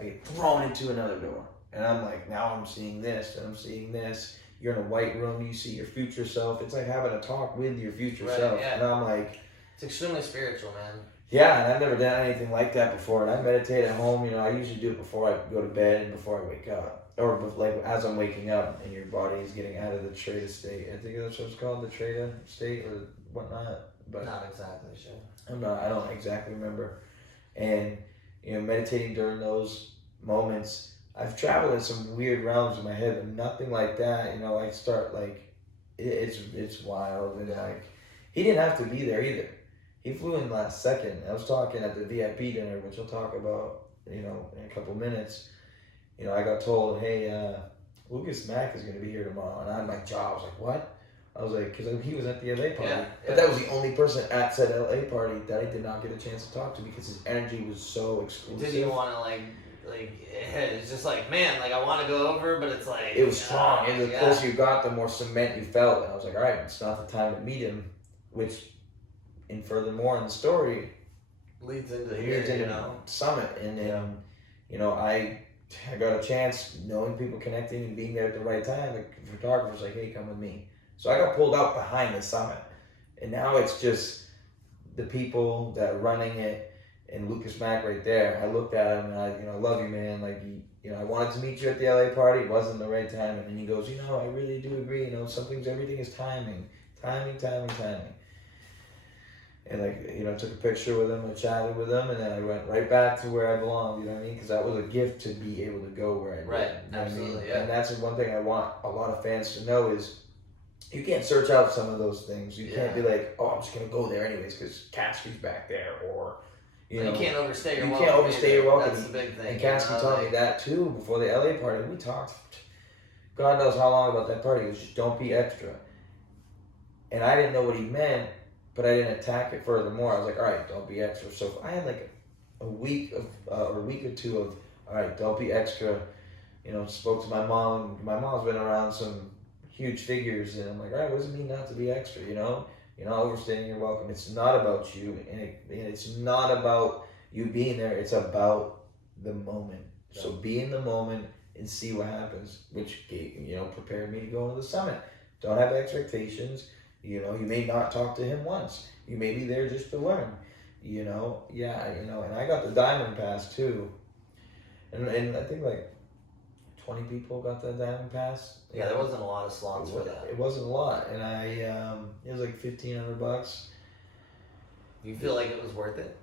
I get thrown into another door. And I'm now I'm seeing this, and I'm seeing this. You're in a white room, you see your future self. It's having a talk with your future self. Yeah. And I'm it's extremely spiritual, man. Yeah, and I've never done anything like that before. And I meditate at home, I usually do it before I go to bed and before I wake up. Or as I'm waking up and your body is getting out of the Treta state. I think that's what it's called, the Treta state or whatnot. But not exactly sure. I don't exactly remember. And, meditating during those moments. I've traveled in some weird realms in my head, but nothing like that. I start like, it's wild, and like, he didn't have to be there either. He flew in last second. I was talking at the VIP dinner, which I'll talk about, in a couple minutes. I got told, hey, Lucas Mack is going to be here tomorrow, and my jaw was like, what? I was like, because he was at the LA party. But that was the only person at said LA party that I did not get a chance to talk to because his energy was so exclusive. Did you want to like it's just like, man, like I want to go over, but it's like it was strong, and the closer you got, the more cement you felt. And I was like, all right, it's not the time to meet him, which, and furthermore in the story, leads into here, summit, and then I got a chance knowing people, connecting, and being there at the right time. The photographer's like, hey, come with me. So I got pulled out behind the summit, and now it's just the people that are running it. And Lucas Mack right there, I looked at him and I love you, man. Like, I wanted to meet you at the LA party. It wasn't the right time. And then he goes, I really do agree. Everything is timing. And like, took a picture with him, I chatted with him, and then I went right back to where I belong. You know what I mean? Because that was a gift to be able to go where I did. Right, absolutely, yeah. And that's one thing I want a lot of fans to know is you can't search out some of those things. You can't be like, oh, I'm just gonna go there anyways because Caskey's back there, or. You can't overstay your welcome. You can't overstay your welcome. That's the big thing. And Caskey taught me that too before the LA party. We talked, God knows how long about that party. It was just don't be extra. And I didn't know what he meant, but I didn't attack it furthermore. I was like, all right, don't be extra. So I had like a week or two of, all right, don't be extra. Spoke to my mom. My mom's been around some huge figures, and I'm like, all right, what does it mean not to be extra? You're not overstaying your welcome. It's not about you, and it's not about you being there. It's about the moment. Yeah. So be in the moment and see what happens, which prepared me to go into the summit. Don't have expectations. You may not talk to him once. You may be there just to learn. And I got the diamond pass too, and I think like 20 people got that diamond pass. Yeah, there wasn't a lot of slots for that. It wasn't a lot, and it was like $1,500. You feel like it was worth it?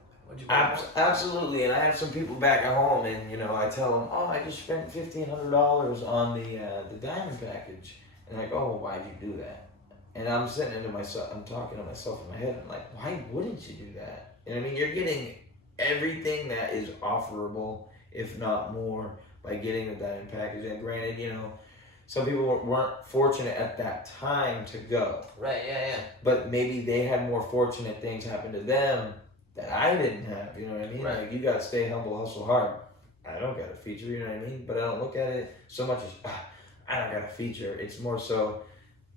Absolutely, and I have some people back at home, and I tell them, oh, I just spent $1,500 on the diamond package, and I go, oh, why'd you do that? And I'm sitting into myself, I'm talking to myself in my head, I'm like, why wouldn't you do that? And I mean, you're getting everything that is offerable, if not more, by getting the diamond package. And granted, some people weren't fortunate at that time to go. Right, yeah. But maybe they had more fortunate things happen to them that I didn't have, you know what I mean? Right. Like, you gotta stay humble, hustle hard. I don't got a feature, you know what I mean? But I don't look at it so much as, I don't got a feature. It's more so,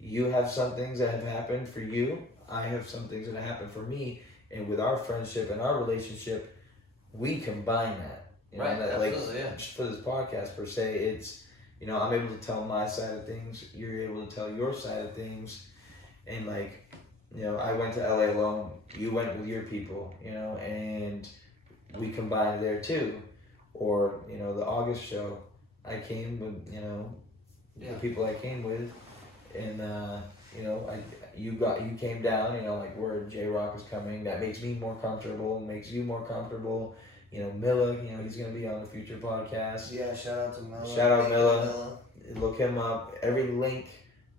you have some things that have happened for you. I have some things that have happened for me. And with our friendship and our relationship, we combine that. Right, absolutely, yeah. For this podcast per se, it's, I'm able to tell my side of things, you're able to tell your side of things, and like, I went to LA alone, you went with your people, and we combined there too. Or, the August show, I came with, the people I came with, and, you came down, like where J-Rock is coming, that makes me more comfortable, makes you more comfortable. Milla, he's going to be on the future podcast. Yeah, shout out to Milla. Shout out Milla. Look him up. Every link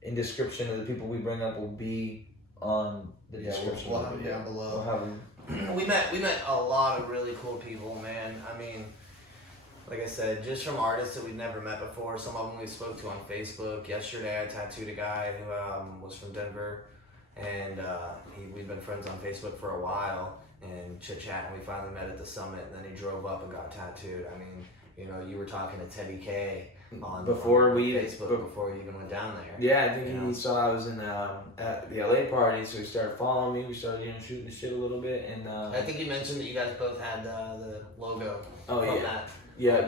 in description of the people we bring up will be on the description. We'll have them down below. We'll have them. We met a lot of really cool people, man. I mean, like I said, just from artists that we'd never met before. Some of them we spoke to on Facebook. Yesterday I tattooed a guy who was from Denver, and we'd been friends on Facebook for a while. And chit-chat, and we finally met at the summit, and then he drove up and got tattooed. I mean, you were talking to Teddy K on Facebook before you even went down there. Yeah, I think he saw I was in at the LA party, so he started following me. We started shooting the shit a little bit, and I think you mentioned that you guys both had the logo. Oh from yeah, that. Yeah.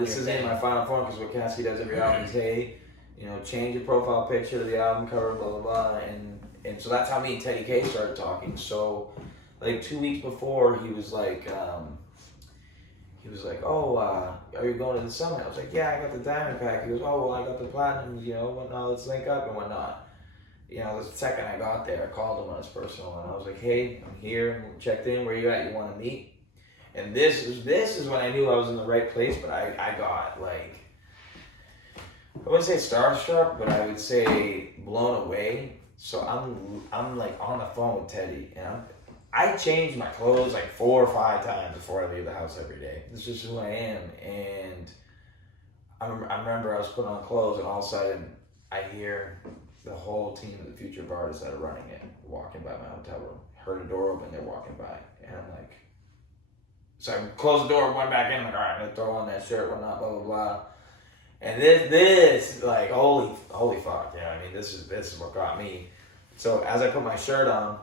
This is in my final form because what Caskey does every album is, hey, change your profile picture to the album cover, blah blah blah, and so that's how me and Teddy K started talking. So. Like 2 weeks before, he was like, oh, are you going to the summit? I was like, yeah, I got the diamond pack. He goes, oh, well, I got the platinum, whatnot, let's link up and whatnot. The second I got there, I called him on his personal, and I was like, hey, I'm here, I'm checked in, where you at, you want to meet? And this is when I knew I was in the right place, but I got like, I wouldn't say starstruck, but I would say blown away. So I'm like on the phone with Teddy, and I change my clothes like 4 or 5 times before I leave the house every day. This is just who I am. And I remember I was putting on clothes, and all of a sudden I hear the whole team of the Future of Artists that are running it walking by my hotel room. Heard a door open, they're walking by, and I'm like, so I close the door, went back in, I'm like, all right, I'm gonna throw on that shirt, whatnot, blah blah blah. And this like holy fuck, you know what I mean? This is what got me. So as I put my shirt on,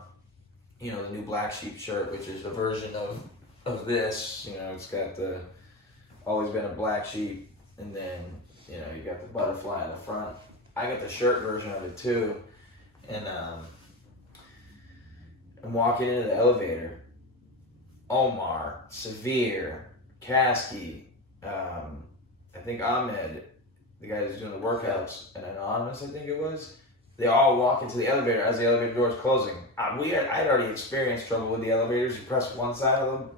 you know, the new Black Sheep shirt, which is the version of this, you know, it's got the always been a black sheep, and then, you know, you got the butterfly in the front. I got the shirt version of it too, and I'm walking into the elevator. Omar, Severe, Caskey, I think Ahmed, the guy who's doing the workouts, and Anonymous, I think it was. They all walk into the elevator as the elevator door is closing. I'd already experienced trouble with the elevators. You press one side of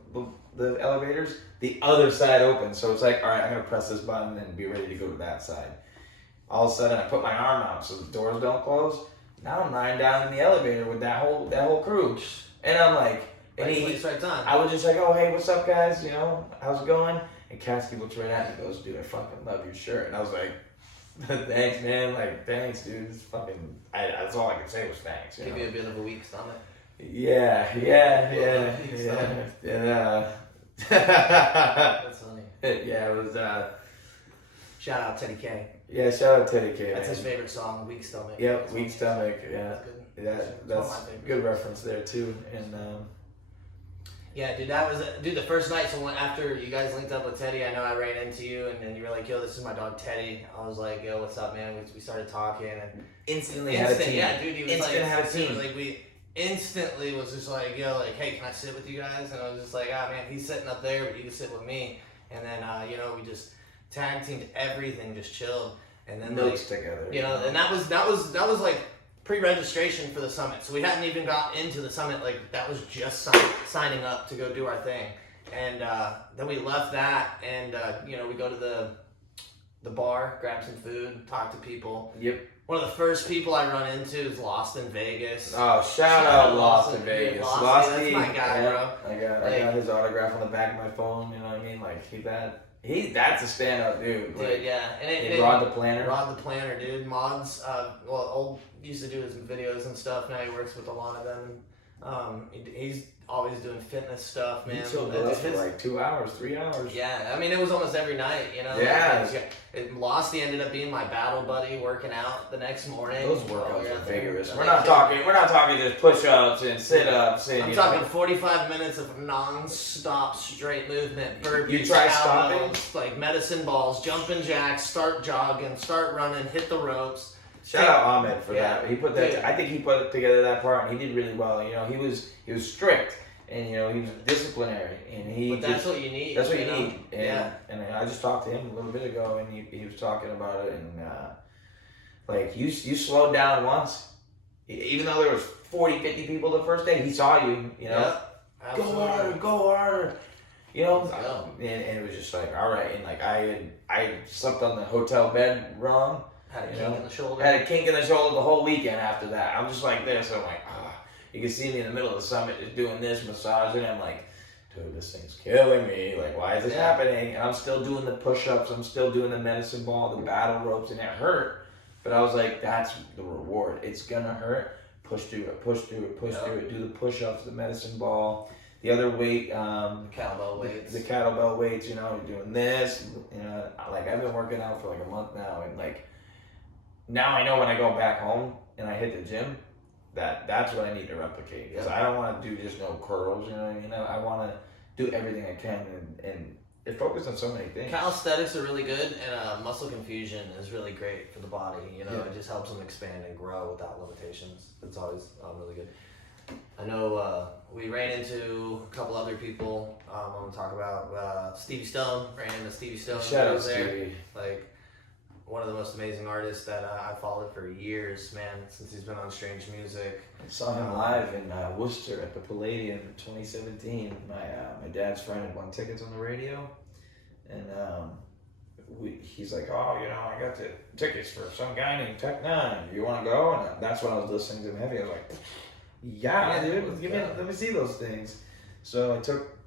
the elevators, the other side opens. So it's like, all right, I'm gonna press this button and be ready to go to that side. All of a sudden, I put my arm out so the doors don't close. Now I'm lying down in the elevator with that whole crew, and I'm like, and I was just like, oh hey, what's up guys? You know, how's it going? And Caskey looks right at me and goes, dude, I fucking love your shirt. And I was like, thanks, man. Like, thanks, dude. It's fucking. That's all I could say was thanks. Give you a bit of a weak stomach. Yeah. That's funny. Yeah, it was. Shout out Teddy K. Yeah, shout out Teddy K. That's his favorite song, Weak Stomach. Yep, Weak Stomach. Yeah, That's that's good reference there too. And yeah, dude, the first night. So after you guys linked up with Teddy, I know I ran into you, and then you were like, "Yo, this is my dog Teddy." I was like, "Yo, what's up, man?" We started talking, and instantly had a team. Yeah, dude, he was instantly like, had a team. Like we instantly was just like, "Yo, like, hey, can I sit with you guys?" And I was just like, "Ah, man, he's sitting up there, but you can sit with me." And then you know, we just tag teamed everything, just chilled, and then notes together. You know, and that was like pre-registration for the summit. So we hadn't even got into the summit. Like that was just signing up to go do our thing. And then we left that, and you know, we go to the bar, grab some food, talk to people. Yep. One of the first people I run into is Lost in Vegas. Oh, shout out Lost in Vegas. Losty, that's my guy, yeah, bro. I got his autograph on the back of my phone. You know what I mean? Like that's a standout dude. Dude, yeah. And Rod the Planner. Rod the Planner, dude. Mods, used to do his videos and stuff. Now he works with a lot of them. He's always doing fitness stuff, man. He chilled with us for like 2 hours, 3 hours. Yeah, I mean, it was almost every night, you know? Yeah. Losty ended up being my battle buddy, working out the next morning. Those workouts are vigorous. We're not talking just push-ups and sit-ups. And, I'm talking 45 minutes of non-stop straight movement, burpees, you try stopping? Like medicine balls, jumping jacks, start jogging, start running, hit the ropes. Shout out Ahmed for that. He put that. Yeah. I think he put together that part, and he did really well. You know, he was strict, and you know, he was disciplinary, and But that's what you need. That's what you need. And, yeah. And I just talked to him a little bit ago, and he was talking about it, and like you slowed down once, even though there was 40, 50 people the first day. He saw you. You know, yep. Go harder. You know, and it was just like, all right, and like I slept on the hotel bed wrong. Had a kink in the shoulder. Had a kink in the shoulder the whole weekend after that. I'm just like this. I'm like, you can see me in the middle of the summit just doing this, massaging. I'm like, dude, this thing's killing me. Like, why is this happening? And I'm still doing the push-ups. I'm still doing the medicine ball, the battle ropes, and it hurt. But I was like, that's the reward. It's gonna hurt. Push through it, push through it, push through it. Do the push-ups, the medicine ball. The other weight, the kettlebell weights. The kettlebell weights, you know, doing this. You know, like I've been working out for like a month now, and like, now I know when I go back home and I hit the gym, that's what I need to replicate. Because I don't want to do just no curls, you know what I mean? I want to do everything I can and it focuses on so many things. Calisthenics are really good, and muscle confusion is really great for the body. You know, it just helps them expand and grow without limitations. It's always really good. I know we ran into a couple other people. I want to talk about Stevie Stone. Ran into Stevie Stone. Shout out Stevie. Like, one of the most amazing artists that I've followed for years, man, since he's been on Strange Music. I saw him live in Worcester at the Palladium in 2017. My dad's friend had won tickets on the radio, and he's like, oh, I got the tickets for some guy named Tech Nine. You want to go? And that's when I was listening to him heavy. I was like, yeah, dude, let me see those things. So I took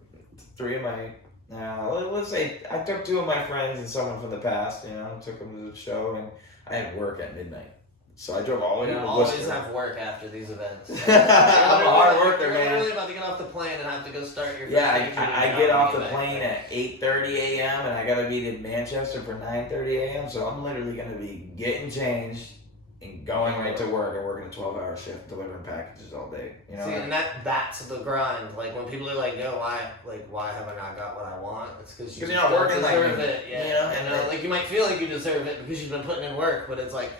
3 of my, let's say I took 2 of my friends and someone from the past. Took them to the show, and I had work at midnight. So I drove all the way to always Worcester. have work after these events. I'm a hard worker, You're man. literally about to get off the plane and have to go start your. Yeah, first I get off the plane at 8:30 a.m. and I gotta be in Manchester for 9:30 a.m. So I'm literally gonna be getting changed and going right to work and working a 12-hour shift, delivering packages all day. See, and that's the grind. Like when people are like, "Yo, why have I not got what I want?" It's because you're not working like deserve it. Yeah, and like you might feel like you deserve it because you've been putting in work, but it's like.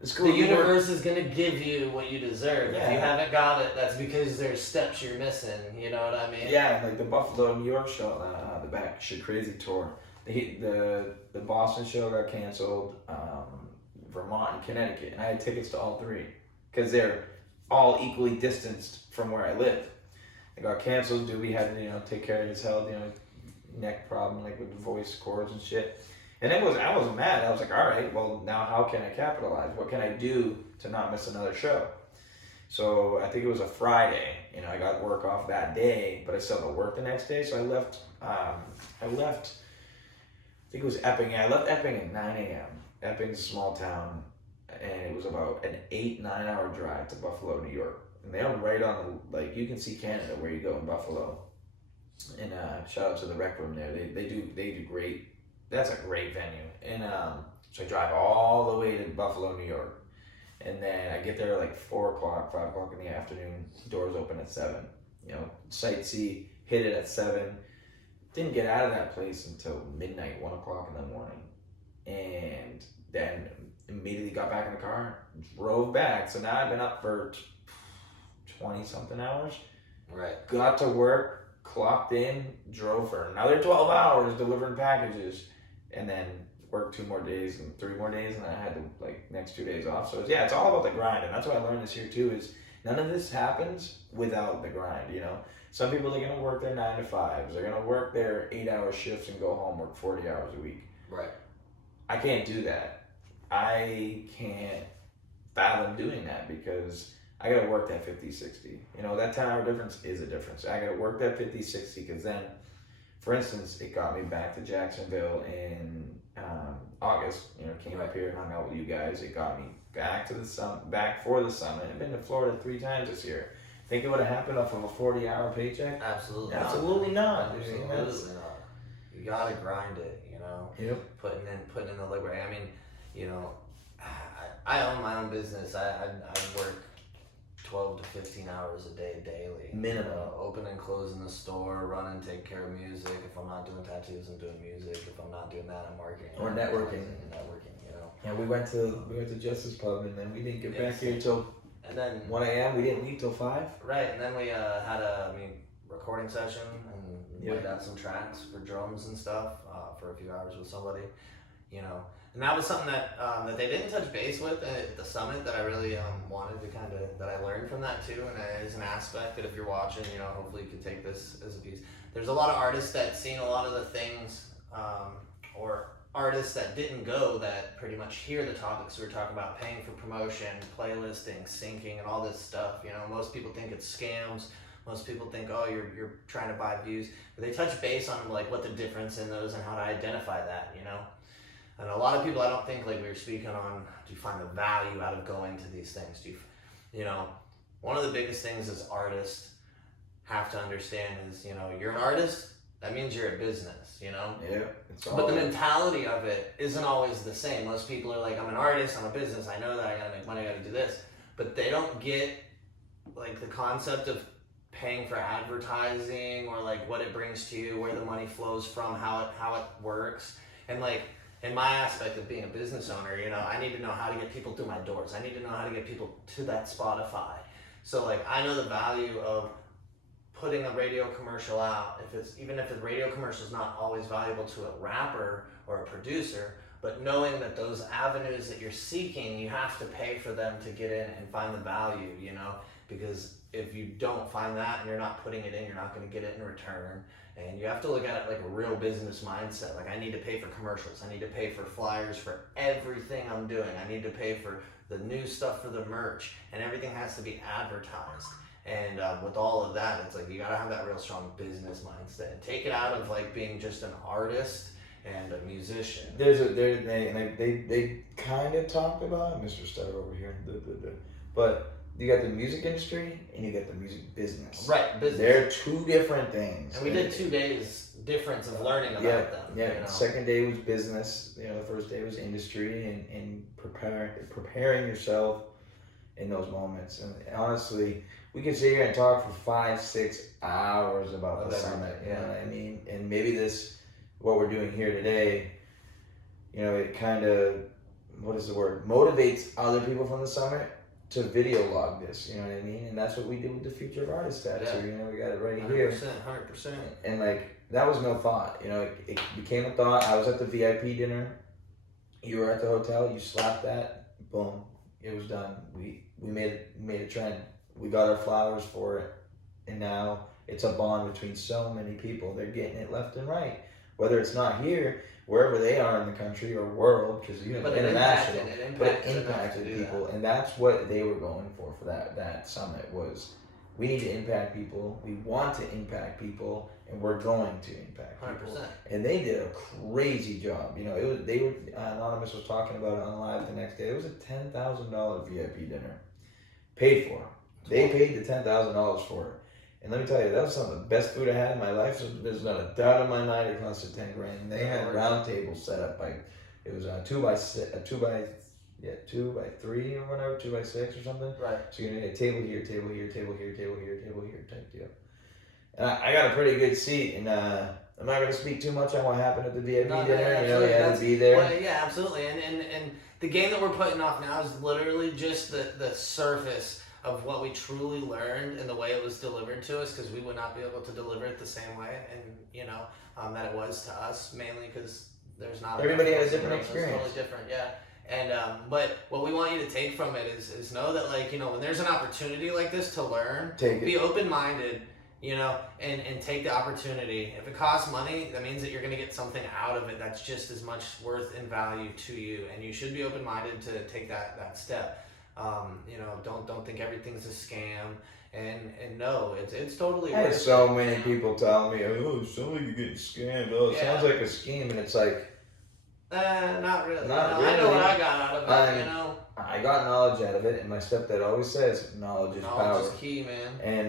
It's cool. The universe is going to give you what you deserve. Yeah. If you haven't got it, that's because there's steps you're missing. You know what I mean? Yeah, like the Buffalo, New York show, the Back Shit Crazy tour. The Boston show got canceled, Vermont and Connecticut, and I had tickets to all 3 because they're all equally distanced from where I live. They got canceled. Doobie had to take care of his health, neck problem like with the voice cords and shit. And I was mad. I was like, all right, well, now how can I capitalize? What can I do to not miss another show? So I think it was a Friday. I got work off that day, but I still had to work the next day. So I left, I think it was Epping. Yeah, I left Epping at 9 a.m. Epping's a small town, and it was about an 8-9 hour drive to Buffalo, New York. And they're right on you can see Canada where you go in Buffalo. And shout out to the Rec Room there. They do great. That's a great venue. And so I drive all the way to Buffalo, New York. And then I get there like 4 o'clock, 5 o'clock in the afternoon. Doors open at 7. Sightsee, hit it at 7. Didn't get out of that place until midnight, 1 o'clock in the morning. And then immediately got back in the car, drove back. So now I've been up for 20-something hours. Right. Got to work, clocked in, drove for another 12 hours delivering packages. And then worked 2 more days and 3 more days, and I had the next 2 days off. So it's all about the grind, and that's what I learned this year too. Is none of this happens without the grind. Some people are gonna work their 9 to 5s. They're gonna work their 8-hour shifts and go home, work 40 hours a week. Right. I can't do that. I can't fathom doing that because I gotta work that 50-60. That 10-hour difference is a difference. I gotta work that 50-60 because then. For instance, it got me back to Jacksonville in August. Came up here and hung out with you guys. It got me back to back for the summit. I've been to Florida 3 times this year. Think it would have happened off of a 40-hour paycheck? Absolutely. Absolutely not. Absolutely not. You gotta grind it. Yep. Putting in the legwork. I mean, I own my own business. I work 12 to 15 hours a day daily. Minimum. Open and closing the store, run and take care of music. If I'm not doing tattoos, I'm doing music. If I'm not doing that, I'm working. Or networking. Yeah, we went to Justice Pub, and then we didn't get back here till 1 a.m. We didn't leave till 5. Right, and then we had a recording session and laid out some tracks for drums and stuff for a few hours with somebody, And that was something that they didn't touch base with at the summit that I really wanted to that I learned from that too, and it is an aspect that if you're watching, hopefully you can take this as a piece. There's a lot of artists that seen a lot of the things, or artists that didn't go that pretty much hear the topics we're talking about, paying for promotion, playlisting, syncing, and all this stuff. Most people think it's scams. Most people think, oh, you're trying to buy views, but they touch base on what the difference in those and how to identify that, And a lot of people, I don't think, we were speaking on, do you find the value out of going to these things? One of the biggest things as artists have to understand is, you're an artist, that means you're a business, Yeah. But the mentality of it isn't always the same. Most people are like, I'm an artist, I'm a business, I know that I gotta make money, I gotta do this. But they don't get, the concept of paying for advertising or what it brings to you, where the money flows from, how it works. And in my aspect of being a business owner, I need to know how to get people through my doors. I need to know how to get people to that Spotify. So I know the value of putting a radio commercial out. Even if the radio commercial is not always valuable to a rapper or a producer, But knowing that those avenues that you're seeking, you have to pay for them to get in and find the value, you know, because if you don't find that and you're not putting it in, you're not going to get it in return. And you have to look at it like a real business mindset. Like, I need to pay for commercials. I need to pay for flyers for everything I'm doing. I need to pay for the new stuff for the merch, and everything has to be advertised. And with all of that, it's like you gotta have that real strong business mindset and take it out of like being just an artist and a musician. They kind of talked about it, Mr. Star over here, but you got the music industry and you got the music business. Right, business. They're two different things. And we did 2 days difference of learning about them. Yeah, you know? Second day was business. You know, the first day was industry and preparing yourself in those moments. And honestly, we could sit here and talk for 5-6 hours about the summit. You know what I mean? And maybe what we're doing here today, you know, it kind of, motivates other people from the summit to video log this, you know what I mean? And that's what we did with the Future of Artists tattoo. Yeah. You know, we got it right 100%, here. 100%. And like, that was no thought, you know, it became a thought. I was at the VIP dinner, you were at the hotel, you slapped that, boom, it was done. We made a trend. We got our flowers for it, and now it's a bond between so many people. They're getting it left and right, whether it's not here, wherever they are in the country or world, because you have international, but it impacted people, and that's what they were going for that summit was. We need to impact people. We want to impact people, and we're going to impact people. 100%. And they did a crazy job. You know, Anonymous was talking about it on live the next day. It was a $10,000 VIP dinner, paid for. They paid the $10,000 for it. And let me tell you, that was some of the best food I had in my life. So there's not a doubt in my mind it costed $10,000. And they had round tables set up it was a 2 by 3 or whatever, 2 by 6 or something. Right. So you're gonna get table here, table here, table here, table here, table here type deal. And I got a pretty good seat, and I'm not gonna speak too much on what happened at the VIP dinner. You know, you had to be there. Well, yeah, absolutely. And the game that we're putting off now is literally just the surface of what we truly learned and the way it was delivered to us, because we would not be able to deliver it the same way, and you know, that it was to us, mainly because there's not everybody had a different experience. It's totally different, yeah. And but what we want you to take from it is know that, like, you know, when there's an opportunity like this to learn, be open-minded, you know, and take the opportunity. If it costs money, that means that you're going to get something out of it that's just as much worth and value to you, and you should be open-minded to take that step. You know, don't think everything's a scam, and no, it's totally. I had so many people telling me, "Oh, it sounds like you're getting scammed. Oh, it sounds like a scheme," and it's like, not really. Not really. I know what I got out of it. You know, I got knowledge out of it, and my stepdad always says, "Knowledge is power." Knowledge is key, man. And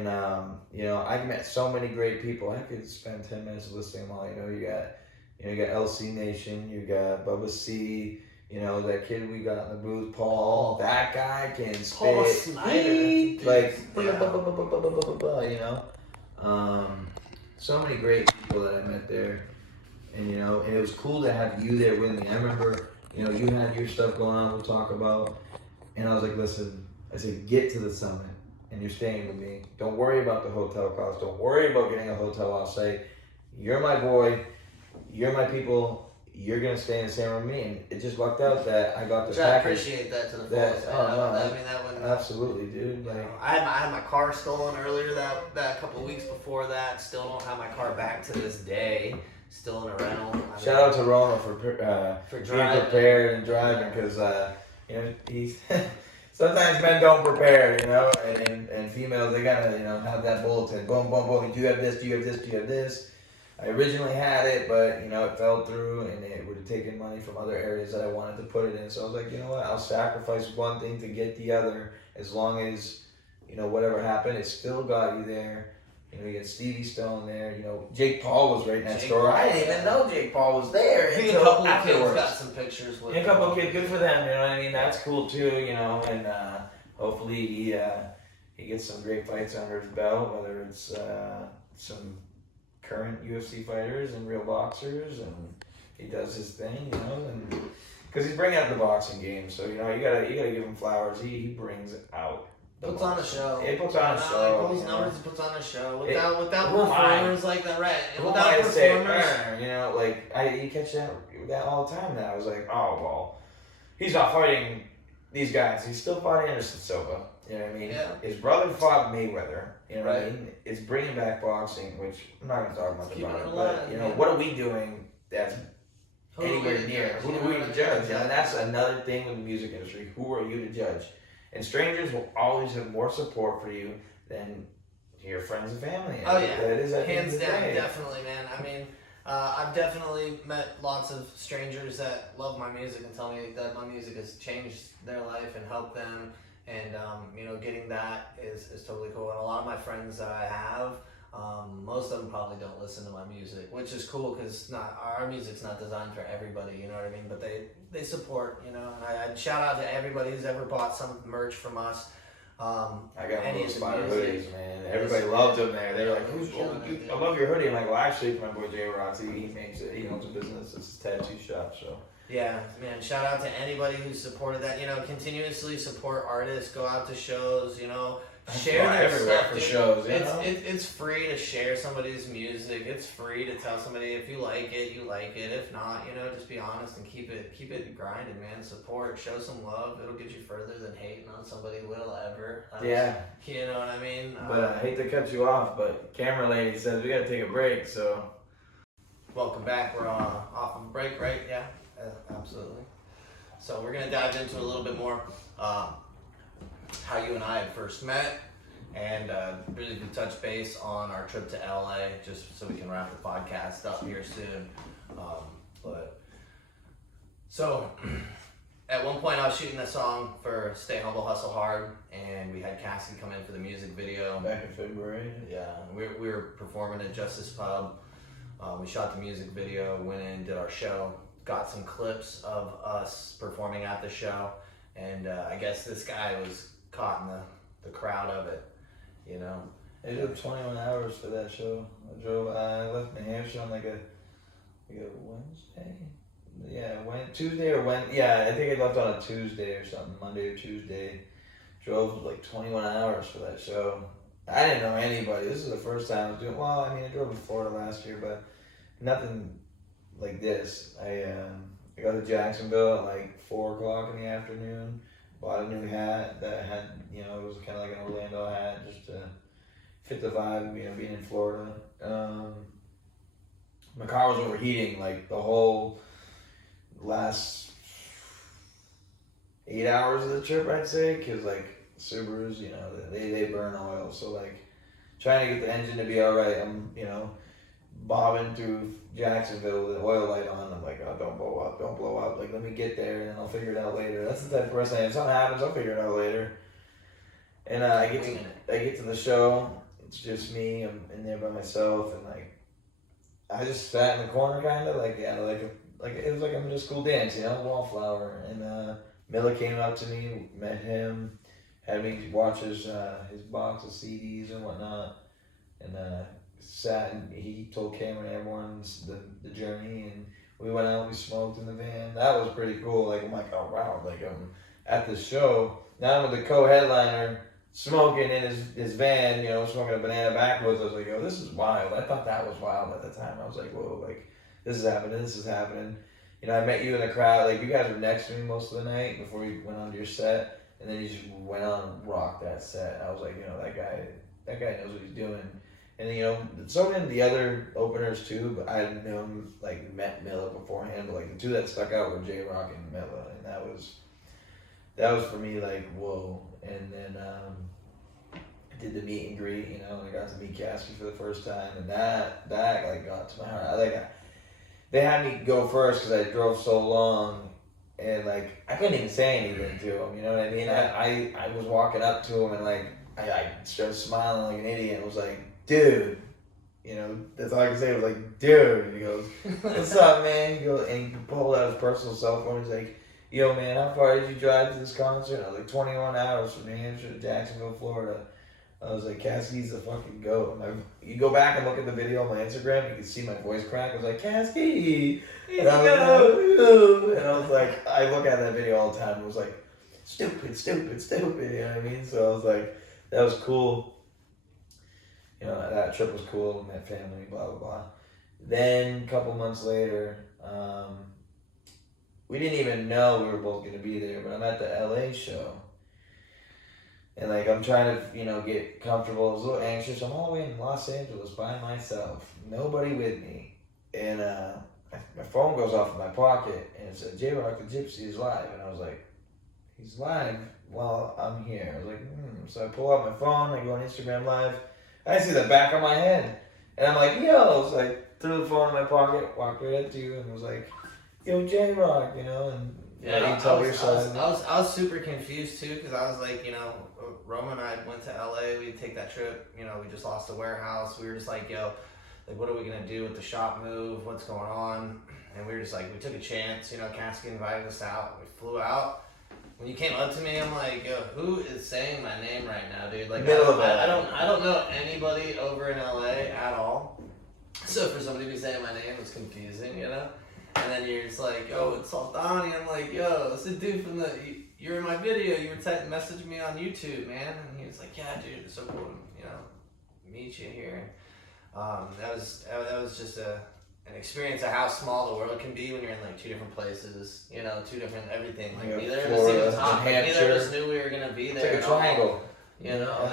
you know, I met so many great people. I could spend 10 minutes listing them all. You know, you got LC Nation, you got Bubba C. You know, that kid we got in the booth, Paul. That guy can spit. Snyder. Like, you know. So many great people that I met there. And, you know, and it was cool to have you there with me. I remember, you know, you had your stuff going on, we'll talk about. And I was like, listen, I said, get to the summit and you're staying with me. Don't worry about the hotel cost. Don't worry about getting a hotel. I'll say, you're my boy. You're my people. You're gonna stay in the same room with me, and it just lucked out that I got the package. I appreciate that to the fullest. I mean, that one. Absolutely, dude. Like, I had my car stolen earlier that couple of weeks before that. Still don't have my car back to this day. Still in a rental. Shout out to Roma for being prepared and driving, because you know, he's sometimes men don't prepare, you know, and females, they gotta, you know, have that bulletin. Boom, boom, boom. Do you have this? Do you have this? Do you have this? I originally had it, but, you know, it fell through, and it would have taken money from other areas that I wanted to put it in. So I was like, you know what? I'll sacrifice one thing to get the other, as long as, you know, whatever happened, it still got you there. You know, you got Stevie Stone there. You know, Jake Paul was right next door. I didn't even know Jake Paul was there until a couple afterwards. Of kids got some pictures with a couple of kids, good for them. You know what I mean? That's cool too. You know, and hopefully he gets some great fights under his belt, whether it's some current UFC fighters and real boxers, and he does his thing, you know, and because he's bringing out the boxing game, so, you know, you gotta give him flowers. He brings out Puts on a show. It puts on a show. Like those numbers, it puts on a show. Without who am I? performers like that, right? Who Without am I to say, performers, you know, like you catch that all the time now. I was like, oh well, he's not fighting these guys. He's still fighting Anderson Silva. You know what I mean? Yeah. His brother fought Mayweather. You know what I Right. mean? It's bringing back boxing, which I'm not gonna talk much Keeping about it it. alive, But you know, yeah. what are we doing that's Who are we anywhere to near? judge? Who You are know we what I to mean? judge? And that's another thing with the music industry. Who are you to judge? And strangers will always have more support for you than your friends and family. Oh yeah, That is at the end hands of the down, day. definitely, man. I mean, I've definitely met lots of strangers that love my music and tell me that my music has changed their life and helped them. And you know, getting that is totally cool. And a lot of my friends that I have, most of them probably don't listen to my music, which is cool because our music's not designed for everybody. You know what I mean? But they support. You know, and I shout out to everybody who's ever bought some merch from us. I got one any of those of the fire music. hoodies, man. Everybody loved them there. They were like, Yeah. I love your hoodie. I'm like, well, actually, my boy Jay Rock, he makes it. He owns a business. It's his tattoo shop, so. Yeah, man, shout out to anybody who supported that. You know, continuously support artists, go out to shows, you know, share fly their everywhere stuff. for dude. shows, you know? It's free to share somebody's music. It's free to tell somebody if you like it, you like it. If not, you know, just be honest and keep it grinding, man. Support, show some love. It'll get you further than hating on somebody will ever. Yeah. You know what I mean? But I hate to cut you off, but camera lady says we gotta take a break, so. Welcome back. We're off of break, right? Yeah, absolutely. So we're gonna dive into a little bit more how you and I had first met, and really to touch base on our trip to LA, just so we can wrap the podcast up here soon. But so at one point I was shooting a song for Stay Humble, Hustle Hard, and we had Caskey come in for the music video. Back in February. Yeah, we were performing at Justice Pub. We shot the music video, went in, did our show, got some clips of us performing at the show, and I guess this guy was caught in the crowd of it, you know. It took 21 hours for that show. I left New Hampshire on like a Wednesday? Yeah, Tuesday or Wednesday. Yeah, I think I left on a Tuesday or something, Monday or Tuesday. Drove like 21 hours for that show. I didn't know anybody. This is the first time I was doing, well, I mean, I drove in Florida last year, but nothing like this. I got to Jacksonville at like 4 o'clock in the afternoon, bought a new hat that had, you know, it was kind of like an Orlando hat just to fit the vibe, you know, being in Florida. My car was overheating like the whole last 8 hours of the trip, I'd say, because like Subarus, you know, they burn oil, so like trying to get the engine to be all right. I'm, you know, bobbing through Jacksonville with the oil light on. I'm like, oh, don't blow up. Like, let me get there and then I'll figure it out later. That's the type of person I am. If something happens, I'll figure it out later. And I get to the show. It's just me. I'm in there by myself, and like I just sat in the corner, kind of like it was like a middle school dance, you know, wallflower. And Miller came up to me, met him, had me watch his box of CDs and whatnot, and sat and he told Cameron and everyone the journey, and we went out, we smoked in the van. That was pretty cool. Like, I'm like, oh wow, like I'm at this show. Now I'm with the co-headliner smoking in his van, you know, smoking a banana backwoods. I was like, yo, this is wild. I thought that was wild at the time. I was like, whoa, like this is happening. You know, I met you in the crowd. Like, you guys were next to me most of the night before you went on to your set, and then you just went on and rocked that set. I was like, you know, that guy knows what he's doing. And, you know, so did the other openers too, but I had known, like, met Miller beforehand, but, like, the two that stuck out were J-Rock and Miller, and that was for me, like, whoa. And then I did the meet and greet, you know, and I got to meet Caskey for the first time, and that like, got to my heart. They had me go first because I drove so long, and, like, I couldn't even say anything to him, you know what I mean? I was walking up to him, and, like, I started smiling like an idiot and was like, dude, you know, that's all I could say was like, dude. And he goes, what's up, man? He goes, and he pulled out his personal cell phone. He's like, yo, man, how far did you drive to this concert? I was like, 21 hours from New Hampshire to Jacksonville, Florida. I was like, Caskey's a fucking goat. You go back and look at the video on my Instagram, you can see my voice crack. I was like, Caskey! And I was like, I look at that video all the time. It was like, stupid, stupid, stupid. You know what I mean? So I was like, that was cool. You know, that trip was cool, met family, blah, blah, blah. Then a couple months later, we didn't even know we were both going to be there, but I'm at the LA show. And like, I'm trying to, you know, get comfortable. I was a little anxious. I'm all the way in Los Angeles by myself, nobody with me. And my phone goes off in my pocket and it said, J-Rock the Gypsy is live. And I was like, he's live while I'm here. I was like, So I pull out my phone, I go on Instagram Live. I see the back of my head. And I'm like, yo. So I threw the phone in my pocket, walked right up to you and was like, yo, J-Rock, you know, and yeah, you tell your side. I was super confused too, because I was like, you know, Roma and I went to LA, we'd take that trip, you know, we just lost the warehouse, we were just like, yo, like, what are we gonna do with the shop move, what's going on? And we were just like, we took a chance, you know, Caskey invited us out, we flew out. When you came up to me, I'm like, yo, who is saying my name right now, dude? Like, I don't know anybody over in LA at all. So for somebody to be saying my name was confusing, you know? And then you're just like, yo, it's Soldani. I'm like, yo, it's a dude from you're in my video. You were messaging me on YouTube, man. And he was like, yeah, dude, it's so cool to, you know, meet you here. That was just an experience of how small the world can be when you're in like two different places, you know, two different everything. Like neither of us even talked. Like, neither of us knew we were gonna be there. It's like a triangle. You know,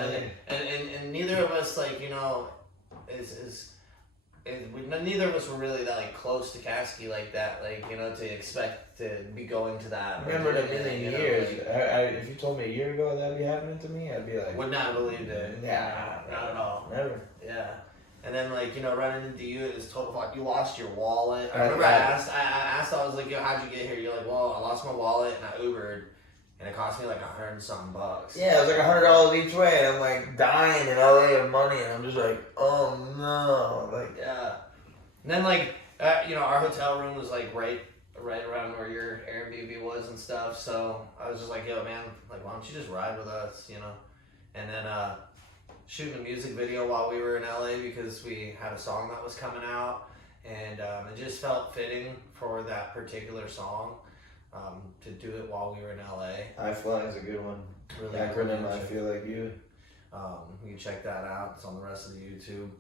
and neither of us, like, you know, neither of us were really that like close to Caskey like that, like, you know, to expect to be going to that. I remember in a million years. Like, if you told me a year ago that'd be happening to me, I'd be like, would not have believed it. Yeah, not at all. Never. Yeah. And then, like, you know, running into you, it was total fuck. You lost your wallet. I remember I asked, I was like, yo, how'd you get here? You're like, well, I lost my wallet and I Ubered, and it cost me like $100-something. Yeah, it was like $100 each way, and I'm like dying in LA of money, and I'm just like, oh no, like. Yeah. And then, like, you know, our hotel room was like right around where your Airbnb was and stuff. So I was just like, yo, man, like, why don't you just ride with us, you know? And then shooting a music video while we were in LA because we had a song that was coming out, and it just felt fitting for that particular song to do it while we were in LA. I Fly is a good one. Really acronym, I Feel Like You. You can check that out. It's on the rest of the YouTube.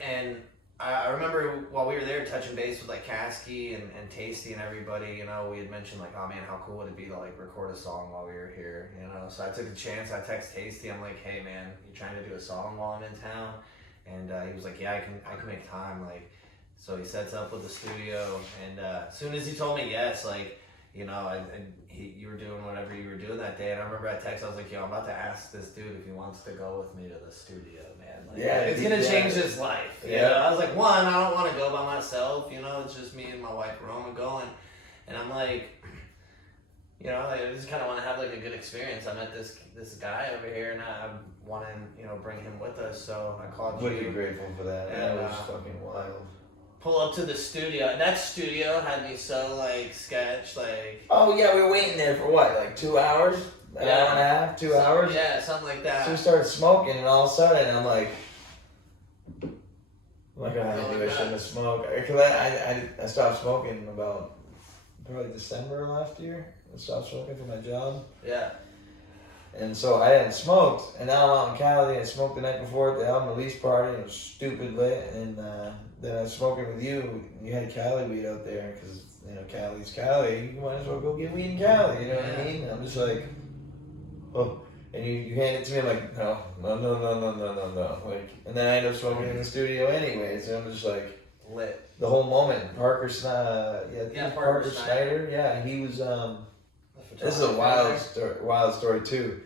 And I remember while we were there touching base with like Caskey and Tasty and everybody, you know, we had mentioned like, oh man, how cool would it be to like record a song while we were here, you know? So I took a chance. I text Tasty. I'm like, hey man, you trying to do a song while I'm in town? And he was like, yeah, I can make time. Like, so he sets up with the studio, and as soon as he told me yes, like, you know, you were doing whatever you were doing that day, and I remember I texted, I was like, yo, I'm about to ask this dude if he wants to go with me to the studio, man. Like, yeah, it's gonna change his life. You know? I was like, one, I don't want to go by myself, you know, it's just me and my wife Roma going, and I'm like, you know, I just kind of want to have like a good experience. I met this guy over here, and I want to, you know, bring him with us, so I called you. Really grateful for that. And, that was fucking wild. Pull up to the studio. And that studio had me so like sketched, like. Oh yeah, we were waiting there for what, like 2 hours? An hour and a half, 2 hours? Yeah, something like that. So we started smoking, and all of a sudden I'm like, oh, I shouldn't have smoked. Because I stopped smoking about probably December last year. I stopped smoking for my job. Yeah. And so I hadn't smoked, and now I'm out in Cali. I smoked the night before at the album release party, and it was stupid lit. And then I was smoking with you. You had Cali weed out there, because, you know, Cali's Cali. You might as well go get weed in Cali, you know what I mean? And I'm just like, oh. And you hand it to me, I'm like, no. Like, and then I end up smoking in the studio anyways, and I'm just like, lit. The whole moment. Parker Snyder. Parker Snyder. Yeah, he was. This is a wild story too.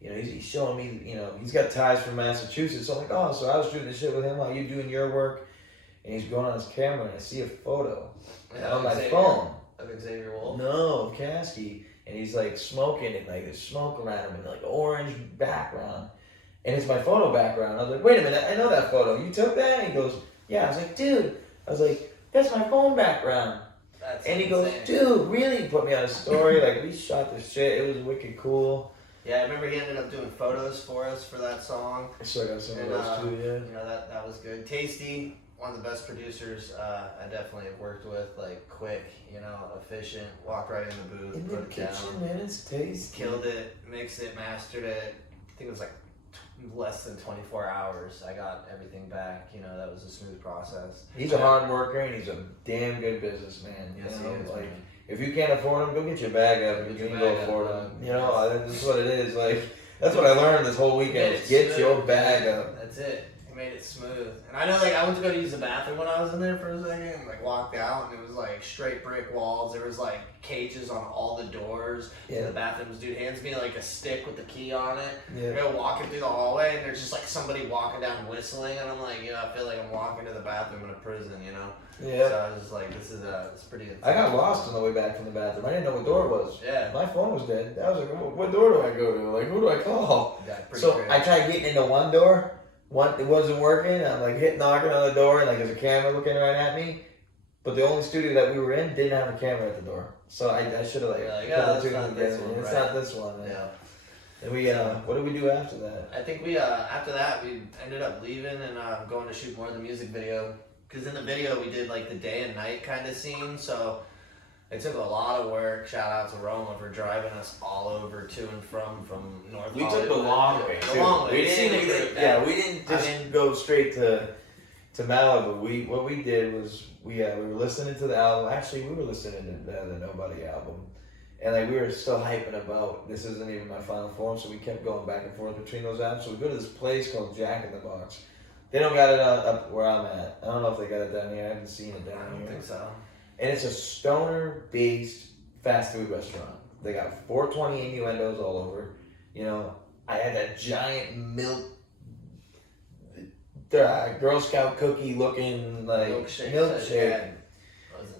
You know, he's showing me. You know, he's got ties from Massachusetts. So I'm like, oh, so I was shooting this shit with him while you doing your work, and he's going on his camera, and I see a photo on my phone of Xavier Wolf. No, of Caskey, and he's like smoking, and like there's smoke around him, and like orange background, and it's my photo background. I was like, wait a minute, I know that photo. You took that? And he goes, yeah. I was like, dude. I was like, that's my phone background. And he goes, dude, really? He put me on a story. Like, we shot this shit. It was wicked cool. Yeah, I remember he ended up doing photos for us for that song. So I got some of those too, yeah. You know, that was good. Tasty, one of the best producers I definitely have worked with. Like quick, efficient. Walked right in the booth, In put the it kitchen, down, man, it's tasty. killed it, mixed it, mastered it. I think it was like less than 24 hours. I got everything back. That was a smooth process. He's a hard worker and he's a damn good businessman. Yes, he is. Like, Man. if you can't afford him, go get your bag up. If you can go afford him, that's what it is. Like, that's what I learned this whole weekend. Is get your bag up. That's it. He made it smooth. And I know, like, I went to go to use the bathroom when I was in there for a second, and like walked out, and it was like straight brick walls. There was like cages on all the doors to the bathrooms. Dude hands me like a stick with the key on it. Yeah. I go walking through the hallway, and there's just like somebody walking down whistling, and I'm like, I feel like I'm walking to the bathroom in a prison, Yeah. So I was just like, it's pretty intense. I got lost on the way back from the bathroom. I didn't know what door it was. Yeah. My phone was dead. I was like, what door do I go to? Like, who do I call? So crazy. I tried getting into one door. It wasn't working. I'm like knocking on the door, and like there's a camera looking right at me. But the only studio that we were in didn't have a camera at the door. So I should have that's not this one, It's right? not this one. Man. Yeah. And we what did we do after that? I think we after that we ended up leaving and going to shoot more of the music video. Because in the video we did like the day and night kind of scene, so it took a lot of work. Shout out to Roma for driving us all over to and from North We Hollywood. took the long way. The long way. We didn't just go straight to Malibu. What we did was we were listening to the album. Actually, we were listening to the Nobody album, and like we were still hyping about this isn't even my final form. So we kept going back and forth between those albums. So we go to this place called Jack in the Box. They don't got it up where I'm at. I don't know if they got it down here. I haven't seen it down I don't here. think so. And it's a stoner-based fast food restaurant. They got 420 innuendos all over. I had that giant Girl Scout cookie looking like milkshake.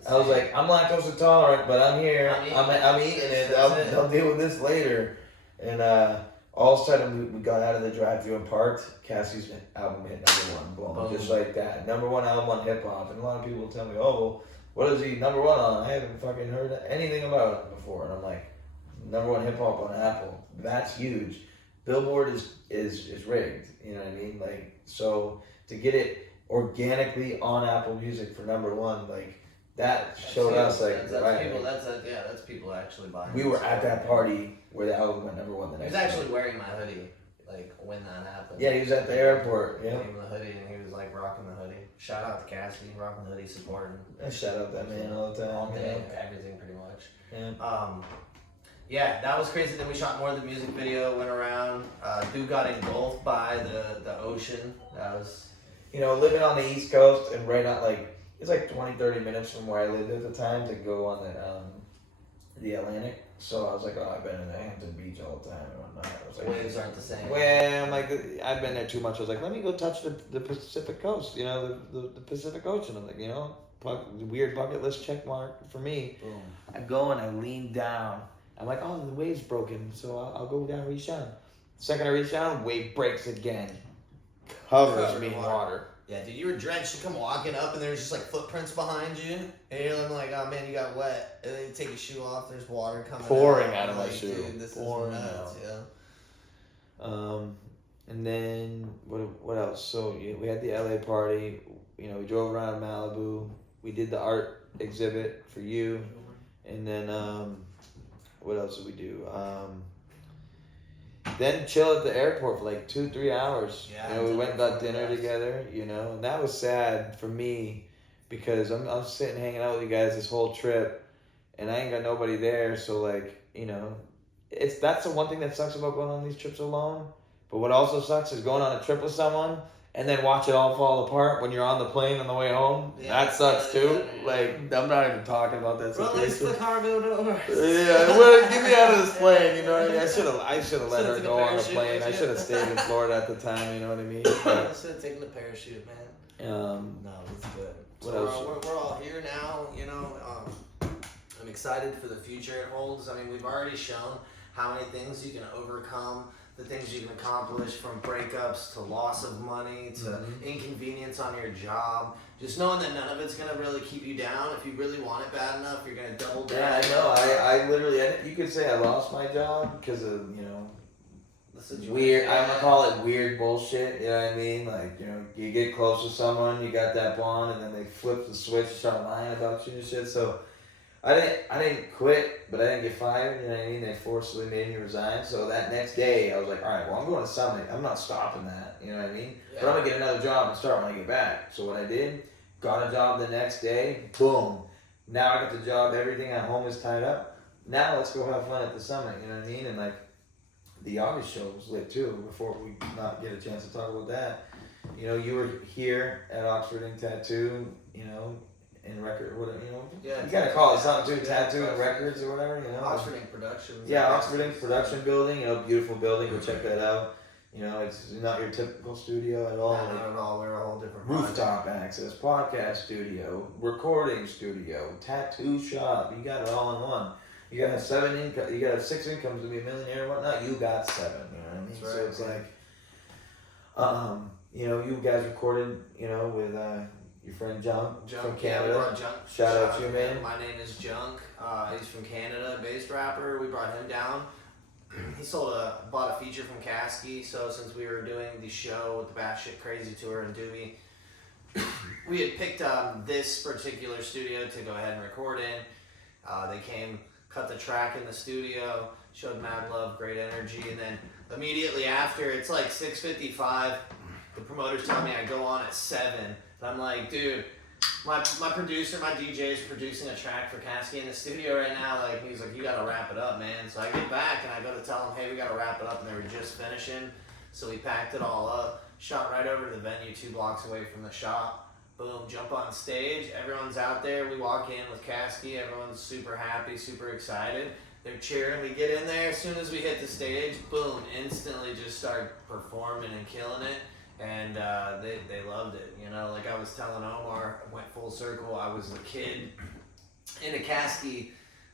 I was like, I'm lactose intolerant, but I'm here. I'm eating it. I'll deal with this later. And all of a sudden, we got out of the drive-thru and parked. Caskey's album hit #1. Boom. Just like that. #1 album on hip-hop. And a lot of people tell me, oh, well, what is he #1 on? I haven't fucking heard anything about it before. And I'm like, #1 hip-hop on Apple. That's huge. Billboard is rigged. You know what I mean? Like, so to get it organically on Apple Music for #1, like, that showed us, like, that's people actually buying. We were at that party where the album went #1 the He next was day. actually wearing my hoodie, like, when that happened. Yeah, he was at the airport, yeah. Gave him the hoodie, and he was, like, rocking the hoodie. Shout out to Caskey, rocking the hoodie, supporting. I shout out that man all the time. All day, everything, pretty much. Yeah, that was crazy. Then we shot more of the music video, went around. Dude got engulfed by the ocean. That was... living on the East Coast and right out, like, it's like 20-30 minutes from where I lived at the time to go on the Atlantic. So I was like, I've been in Hampton Beach all the time and whatnot. I was like, waves aren't the same. Well, I'm like, I've been there too much. I was like, let me go touch the Pacific Coast, the Pacific Ocean. I'm like, weird bucket list check mark for me. Boom. I go and I lean down. I'm like, oh, the wave's broken, so I'll go down, reach down. The second I reach down, wave breaks again. Covers me in water. Yeah, dude, you were drenched. You come walking up, and there's just like footprints behind you, and you're like, "Oh man, you got wet." And then you take your shoe off. There's water coming pouring out of my like, shoe. Dude, this pouring is nuts. out. Yeah. And then what else? So we had the LA party. We drove around Malibu. We did the art exhibit for you, and then what else did we do? Then chill at the airport for like 2-3 hours. Yeah, we went and got dinner together, and that was sad for me because I'm sitting hanging out with you guys this whole trip and I ain't got nobody there. So like, that's the one thing that sucks about going on these trips alone. But what also sucks is going on a trip with someone and then watch it all fall apart when you're on the plane on the way home. Yeah, that sucks too. yeah. Like, I'm not even talking about that Release situation. the cargo door. Yeah, well, get me out of this plane, you know what I mean? I should have let her Should've go taken a on the parachute plane. with I you. should have stayed in Florida at the time, you know what I mean? I should have taken the parachute, man. No, it's good. What So else? we're all here now, I'm excited for the future it holds. I mean, we've already shown how many things you can overcome, the things you can accomplish, from breakups to loss of money to inconvenience on your job. Just knowing that none of it's going to really keep you down. If you really want it bad enough, you're going to double down. Yeah, I know. I literally, you could say I lost my job because of, the situation. weird. I'm gonna call it weird bullshit. You know what I mean? Like, you know, you get close to someone, you got that bond, and then they flip the switch, start lying about you and shit. So I didn't quit, but I didn't get fired. You know what I mean? They forcibly made me resign. So that next day, I was like, all right, well, I'm going to Summit. I'm not stopping that. You know what I mean? Yeah. But I'm gonna get another job and start when I get back. So what I did, got a job the next day. Boom. Now I got the job. Everything at home is tied up. Now let's go have fun at the Summit. You know what I mean? And like, the August show was lit too. Before we not get a chance to talk about that, you know, you were here at Oxford Ink Tattoo. You know. In record, whatever, you know, Yeah, you gotta call it something too, yeah, tattoo and records or whatever, you know. Oxford Ink Productions. Yeah, Oxford Ink Production Building, you know, beautiful building. Go check that out. You know, it's not your typical studio at all. Not at all. We're a whole different Rooftop access, podcast studio, recording studio, tattoo shop. You got it all in one. You gotta have 7 income. You gotta have 6 incomes to be a millionaire and whatnot. You got 7. You know what I mean? That's So right. it's like, you know, you guys recorded, you know, with your friend Junk from Yeah, we Canada. brought Junk. Shout out to you, man. My name is Junk. He's from Canada, bass rapper. We brought him down. He bought a feature from Caskey. So since we were doing the show with the Batshit Crazy tour in Doobie, we had picked this particular studio to go ahead and record in. They came, cut the track in the studio, showed mad love, great energy, and then immediately after, it's like 6:55. The promoters tell me I go on at 7. And I'm like, dude, my producer, my DJ is producing a track for Caskey in the studio right now. Like, he's like, you gotta wrap it up, man. So I get back and I go to tell him, hey, we gotta wrap it up, and they were just finishing. So we packed it all up, shot right over to the venue 2 blocks away from the shop. Boom, jump on stage. Everyone's out there. We walk in with Caskey. Everyone's super happy, super excited. They're cheering. We get in there. As soon as we hit the stage, boom, instantly just start performing and killing it. And they loved it, you know. Like I was telling Omar, went full circle. I was a kid in a Caskey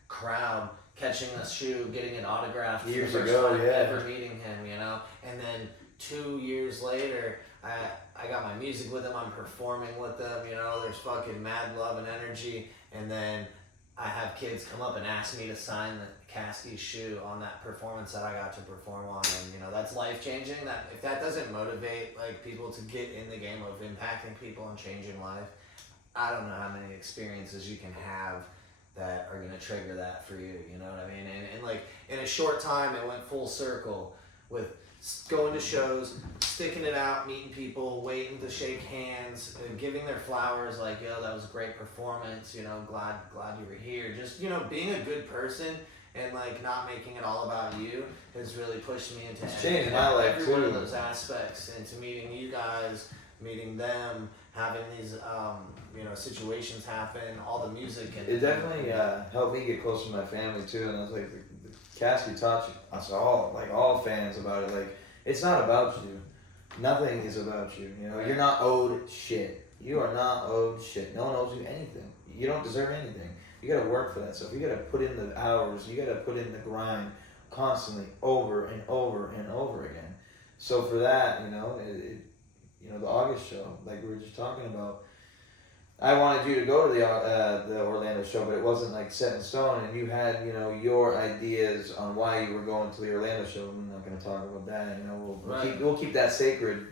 crowd, catching a shoe, getting an autograph Years for the ago, first time yeah. ever meeting him, you know. And then 2 years later, I got my music with him. I'm performing with them, you know. There's fucking mad love and energy. And then I have kids come up and ask me to sign the Caskey shoe on that performance that I got to perform on, and you know that's life changing. That if that doesn't motivate like people to get in the game of impacting people and changing life, I don't know how many experiences you can have that are gonna trigger that for you. You know what I mean? And like in a short time, it went full circle with going to shows, sticking it out, meeting people, waiting to shake hands, giving their flowers, like, yo, that was a great performance, you know, glad you were here. Just, you know, being a good person and like not making it all about you has really pushed me into It's changed my life every one of too. those aspects, into meeting you guys, meeting them, having these you know, situations happen, all the music and It definitely helped me get closer to my family too, and I was like, Caskey taught us all fans about it. Like, it's not about you. Nothing is about you. You know, you're not owed shit. You are not owed shit. No one owes you anything. You don't deserve anything. You gotta work for that stuff. You gotta put in the hours. You gotta put in the grind constantly, over and over and over again. So for that, you know, you know, the August show, like we were just talking about, I wanted you to go to the Orlando show, but it wasn't like set in stone, and you had, you know, your ideas on why you were going to the Orlando show. I'm not going to talk about that. You know, we'll keep that sacred.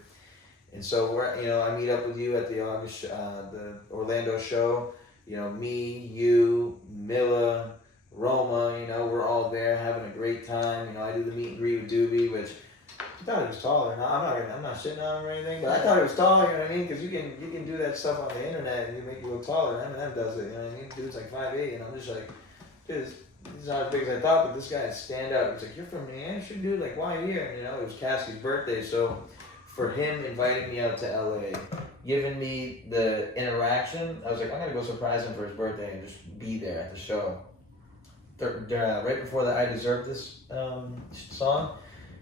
And so we're, you know, I meet up with you at the the Orlando show. You know, me, you, Milla, Roma. You know, we're all there having a great time. You know, I do the meet and greet with Doobie, which I thought he was taller. No, I'm not shitting on him or anything, but I thought he was taller. You know what I mean? Because you can do that stuff on the internet and you make you look taller. Eminem does it. You know what I mean? Dude's like 5'8", and I'm just like, dude, he's not as big as I thought, but this guy is stand up. He's like, you're from New Hampshire, dude. Like, why are you here? And, you know, it was Caskey's birthday, so for him inviting me out to LA, giving me the interaction, I was like, I'm gonna go surprise him for his birthday and just be there at the show. Right before that, I Deserve This song.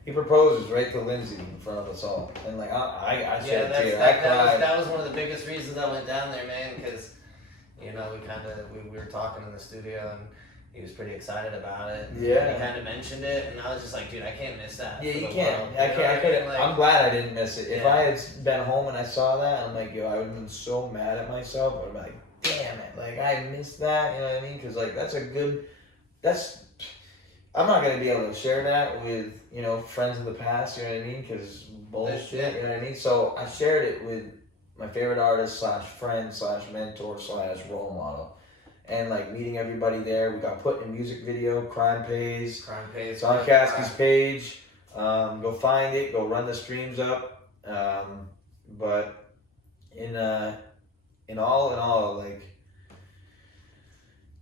He proposes right to Lindsay in front of us all, and like I shed a tear. I cried. That was one of the biggest reasons I went down there, man. Because you know we were talking in the studio, and he was pretty excited about it. Yeah. He kind of mentioned it, and I was just like, dude, I can't miss that. Yeah, for you the can't. world. I You know can't. I what couldn't. mean? Like, I'm glad I didn't miss it. If Yeah. I had been home and I saw that, I'm like, yo, I would have been so mad at myself. I would have been like, damn it, like I missed that. You know what I mean? Because like that's I'm not gonna be able to share that with friends of the past. You know what I mean? Because bullshit. You know what I mean? So I shared it with my favorite artist / friend / mentor / role model, and like meeting everybody there. We got put in a music video. Crime Pays. It's on Caskey's page. Go find it. Go run the streams up. But in all, like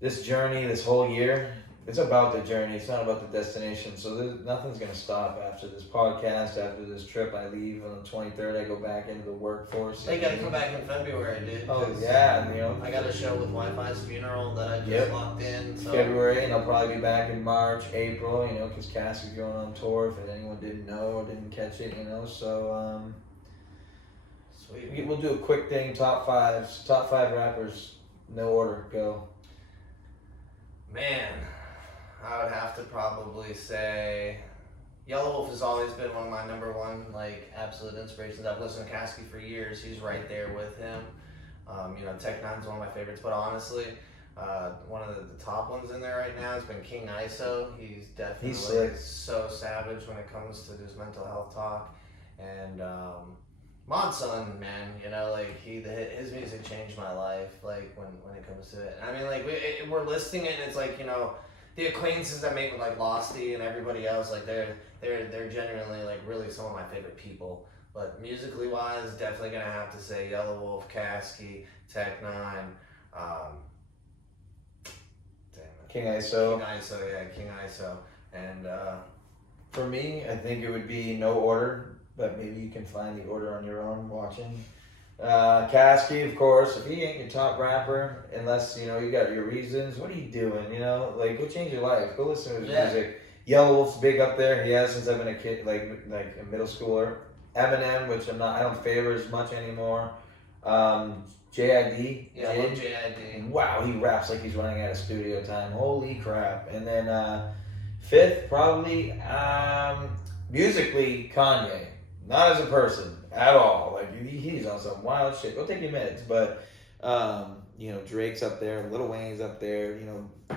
this journey, this whole year, it's about the journey. It's not about the destination. So nothing's gonna stop after this podcast. After this trip, I leave on the 23rd. I go back into the workforce. They gotta come back in February, dude. Oh yeah, I got a show with Wi-Fi's funeral that I just locked in. So. February, and I'll probably be back in March, April. because Caskey's going on tour. If anyone didn't know or didn't catch it, So Sweet. we'll do a quick thing. Top 5 rappers, no order, go. Man, I would have to probably say Yellow Wolf has always been one of my number one, absolute inspirations. I've listened to Caskey for years. He's right there with him. Tech Nine's one of my favorites, but honestly, one of the top ones in there right now has been King ISO. He's definitely so savage when it comes to his mental health talk. And Monson, man, his music changed my life, when it comes to it. I mean, we're listing it, and it's the acquaintances I make with Losty and everybody else, they're genuinely really some of my favorite people. But musically wise, definitely gonna have to say Yellow Wolf, Caskey, Tech Nine, King ISO. King ISO. And for me, I think it would be no order, but maybe you can find the order on your own watching. Caskey, of course. If he ain't your top rapper, unless you got your reasons, what are you doing? Go change your life. Go listen to his music. Yellow Wolf's big up there. He has since I've been a kid, like a middle schooler. Eminem, which I don't favor as much anymore. JID. Yeah, I love JID. Wow, he raps like he's running out of studio time. Holy crap! And then 5th, probably musically, Kanye. Not as a person at all. He's on some wild shit. Go take your meds. But Drake's up there, Lil Wayne's up there.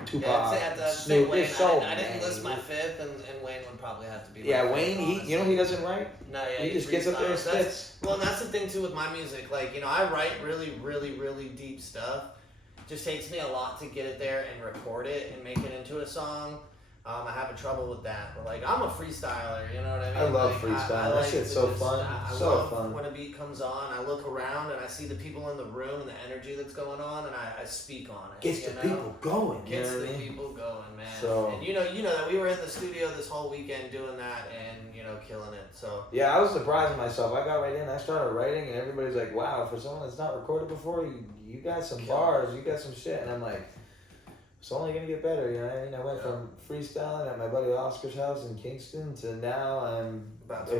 Tupac, Snoop. Wayne. I didn't list my 5th, and Wayne would probably have to be. Yeah, Wayne. He doesn't write. No, yeah, he just gets up there and spits. Well, and that's the thing too with my music. I write really, really, really deep stuff. Just takes me a lot to get it there and record it and make it into a song. I have trouble with that, but I'm a freestyler, you know what I mean? I love freestyle. That shit's so fun. I love fun. When a beat comes on, I look around and I see the people in the room and the energy that's going on, and I speak on it. Gets the people going. Gets the people going, man. So, and you know that we were in the studio this whole weekend doing that and killing it. So yeah, I was surprised myself. I got right in, I started writing, and everybody's like, "Wow, for someone that's not recorded before, you got some bars, you got some shit," and I'm like. It's only gonna get better, you know what I mean? I went from freestyling at my buddy Oscar's house in Kingston to now I'm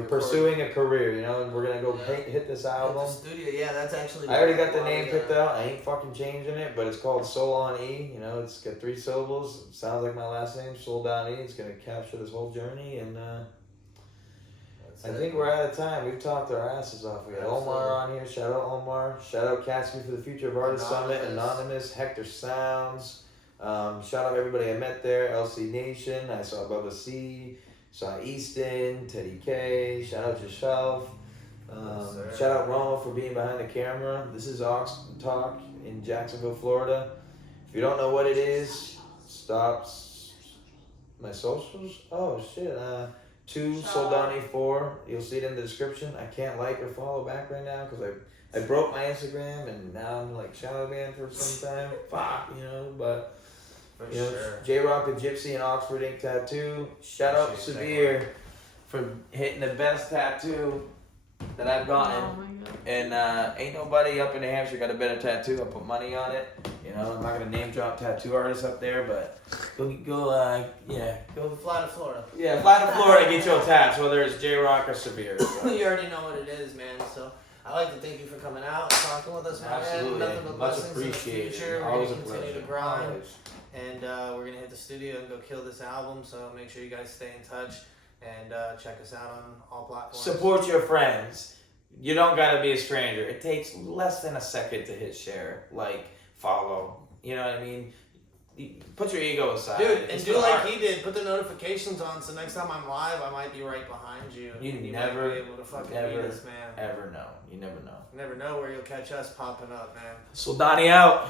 pursuing a career, and we're gonna go hit this album. The studio, that's actually. I already got the name picked out. I ain't fucking changing it, but it's called Soldani. It's got 3 syllables. It sounds like my last name, Soldani. It's gonna capture this whole journey, and I think we're out of time. We've talked our asses off. We got Omar on here. Shout out Omar. Shout out Caskey for the Future of Artists Summit. Anonymous. Hector Sounds. Shout out everybody I met there, LC Nation. I saw Bubba C, saw Easton, Teddy K. Shout out yourself. Shout out Ronald for being behind the camera. This is Ox Talk in Jacksonville, Florida. If you don't know what it is, stop my socials. Oh shit. 2 Soldani 4. You'll see it in the description. I can't like or follow back right now because I broke my Instagram and now I'm shadow banned for some time. Fuck, but. J-Rock the Gypsy and Oxford Ink Tattoo. Shout out Severe for hitting the best tattoo that I've gotten. Oh my God. And ain't nobody up in New Hampshire got a better tattoo. I put money on it. I'm not gonna name drop tattoo artists up there, but go fly to Florida. Yeah, fly to Florida and get your tats, whether it's J-Rock or Severe. So. You already know what it is, man. So I'd like to thank you for coming out, talking with us, man. Absolutely. Nothing but Much blessings in the appreciated. future. Always We're a gonna continue pleasure. to grind. Always. And we're going to hit the studio and go kill this album. So make sure you guys stay in touch and check us out on all platforms. Support your friends. You don't got to be a stranger. It takes less than a second to hit share, follow. You know what I mean? put your ego aside. Dude, and It's do for like art. he did. Put the notifications on, so next time I'm live, I might be right behind you. You and never, might be able to fucking never, beat us, man. ever know. You never know. You never know where you'll catch us popping up, man. Soldani out.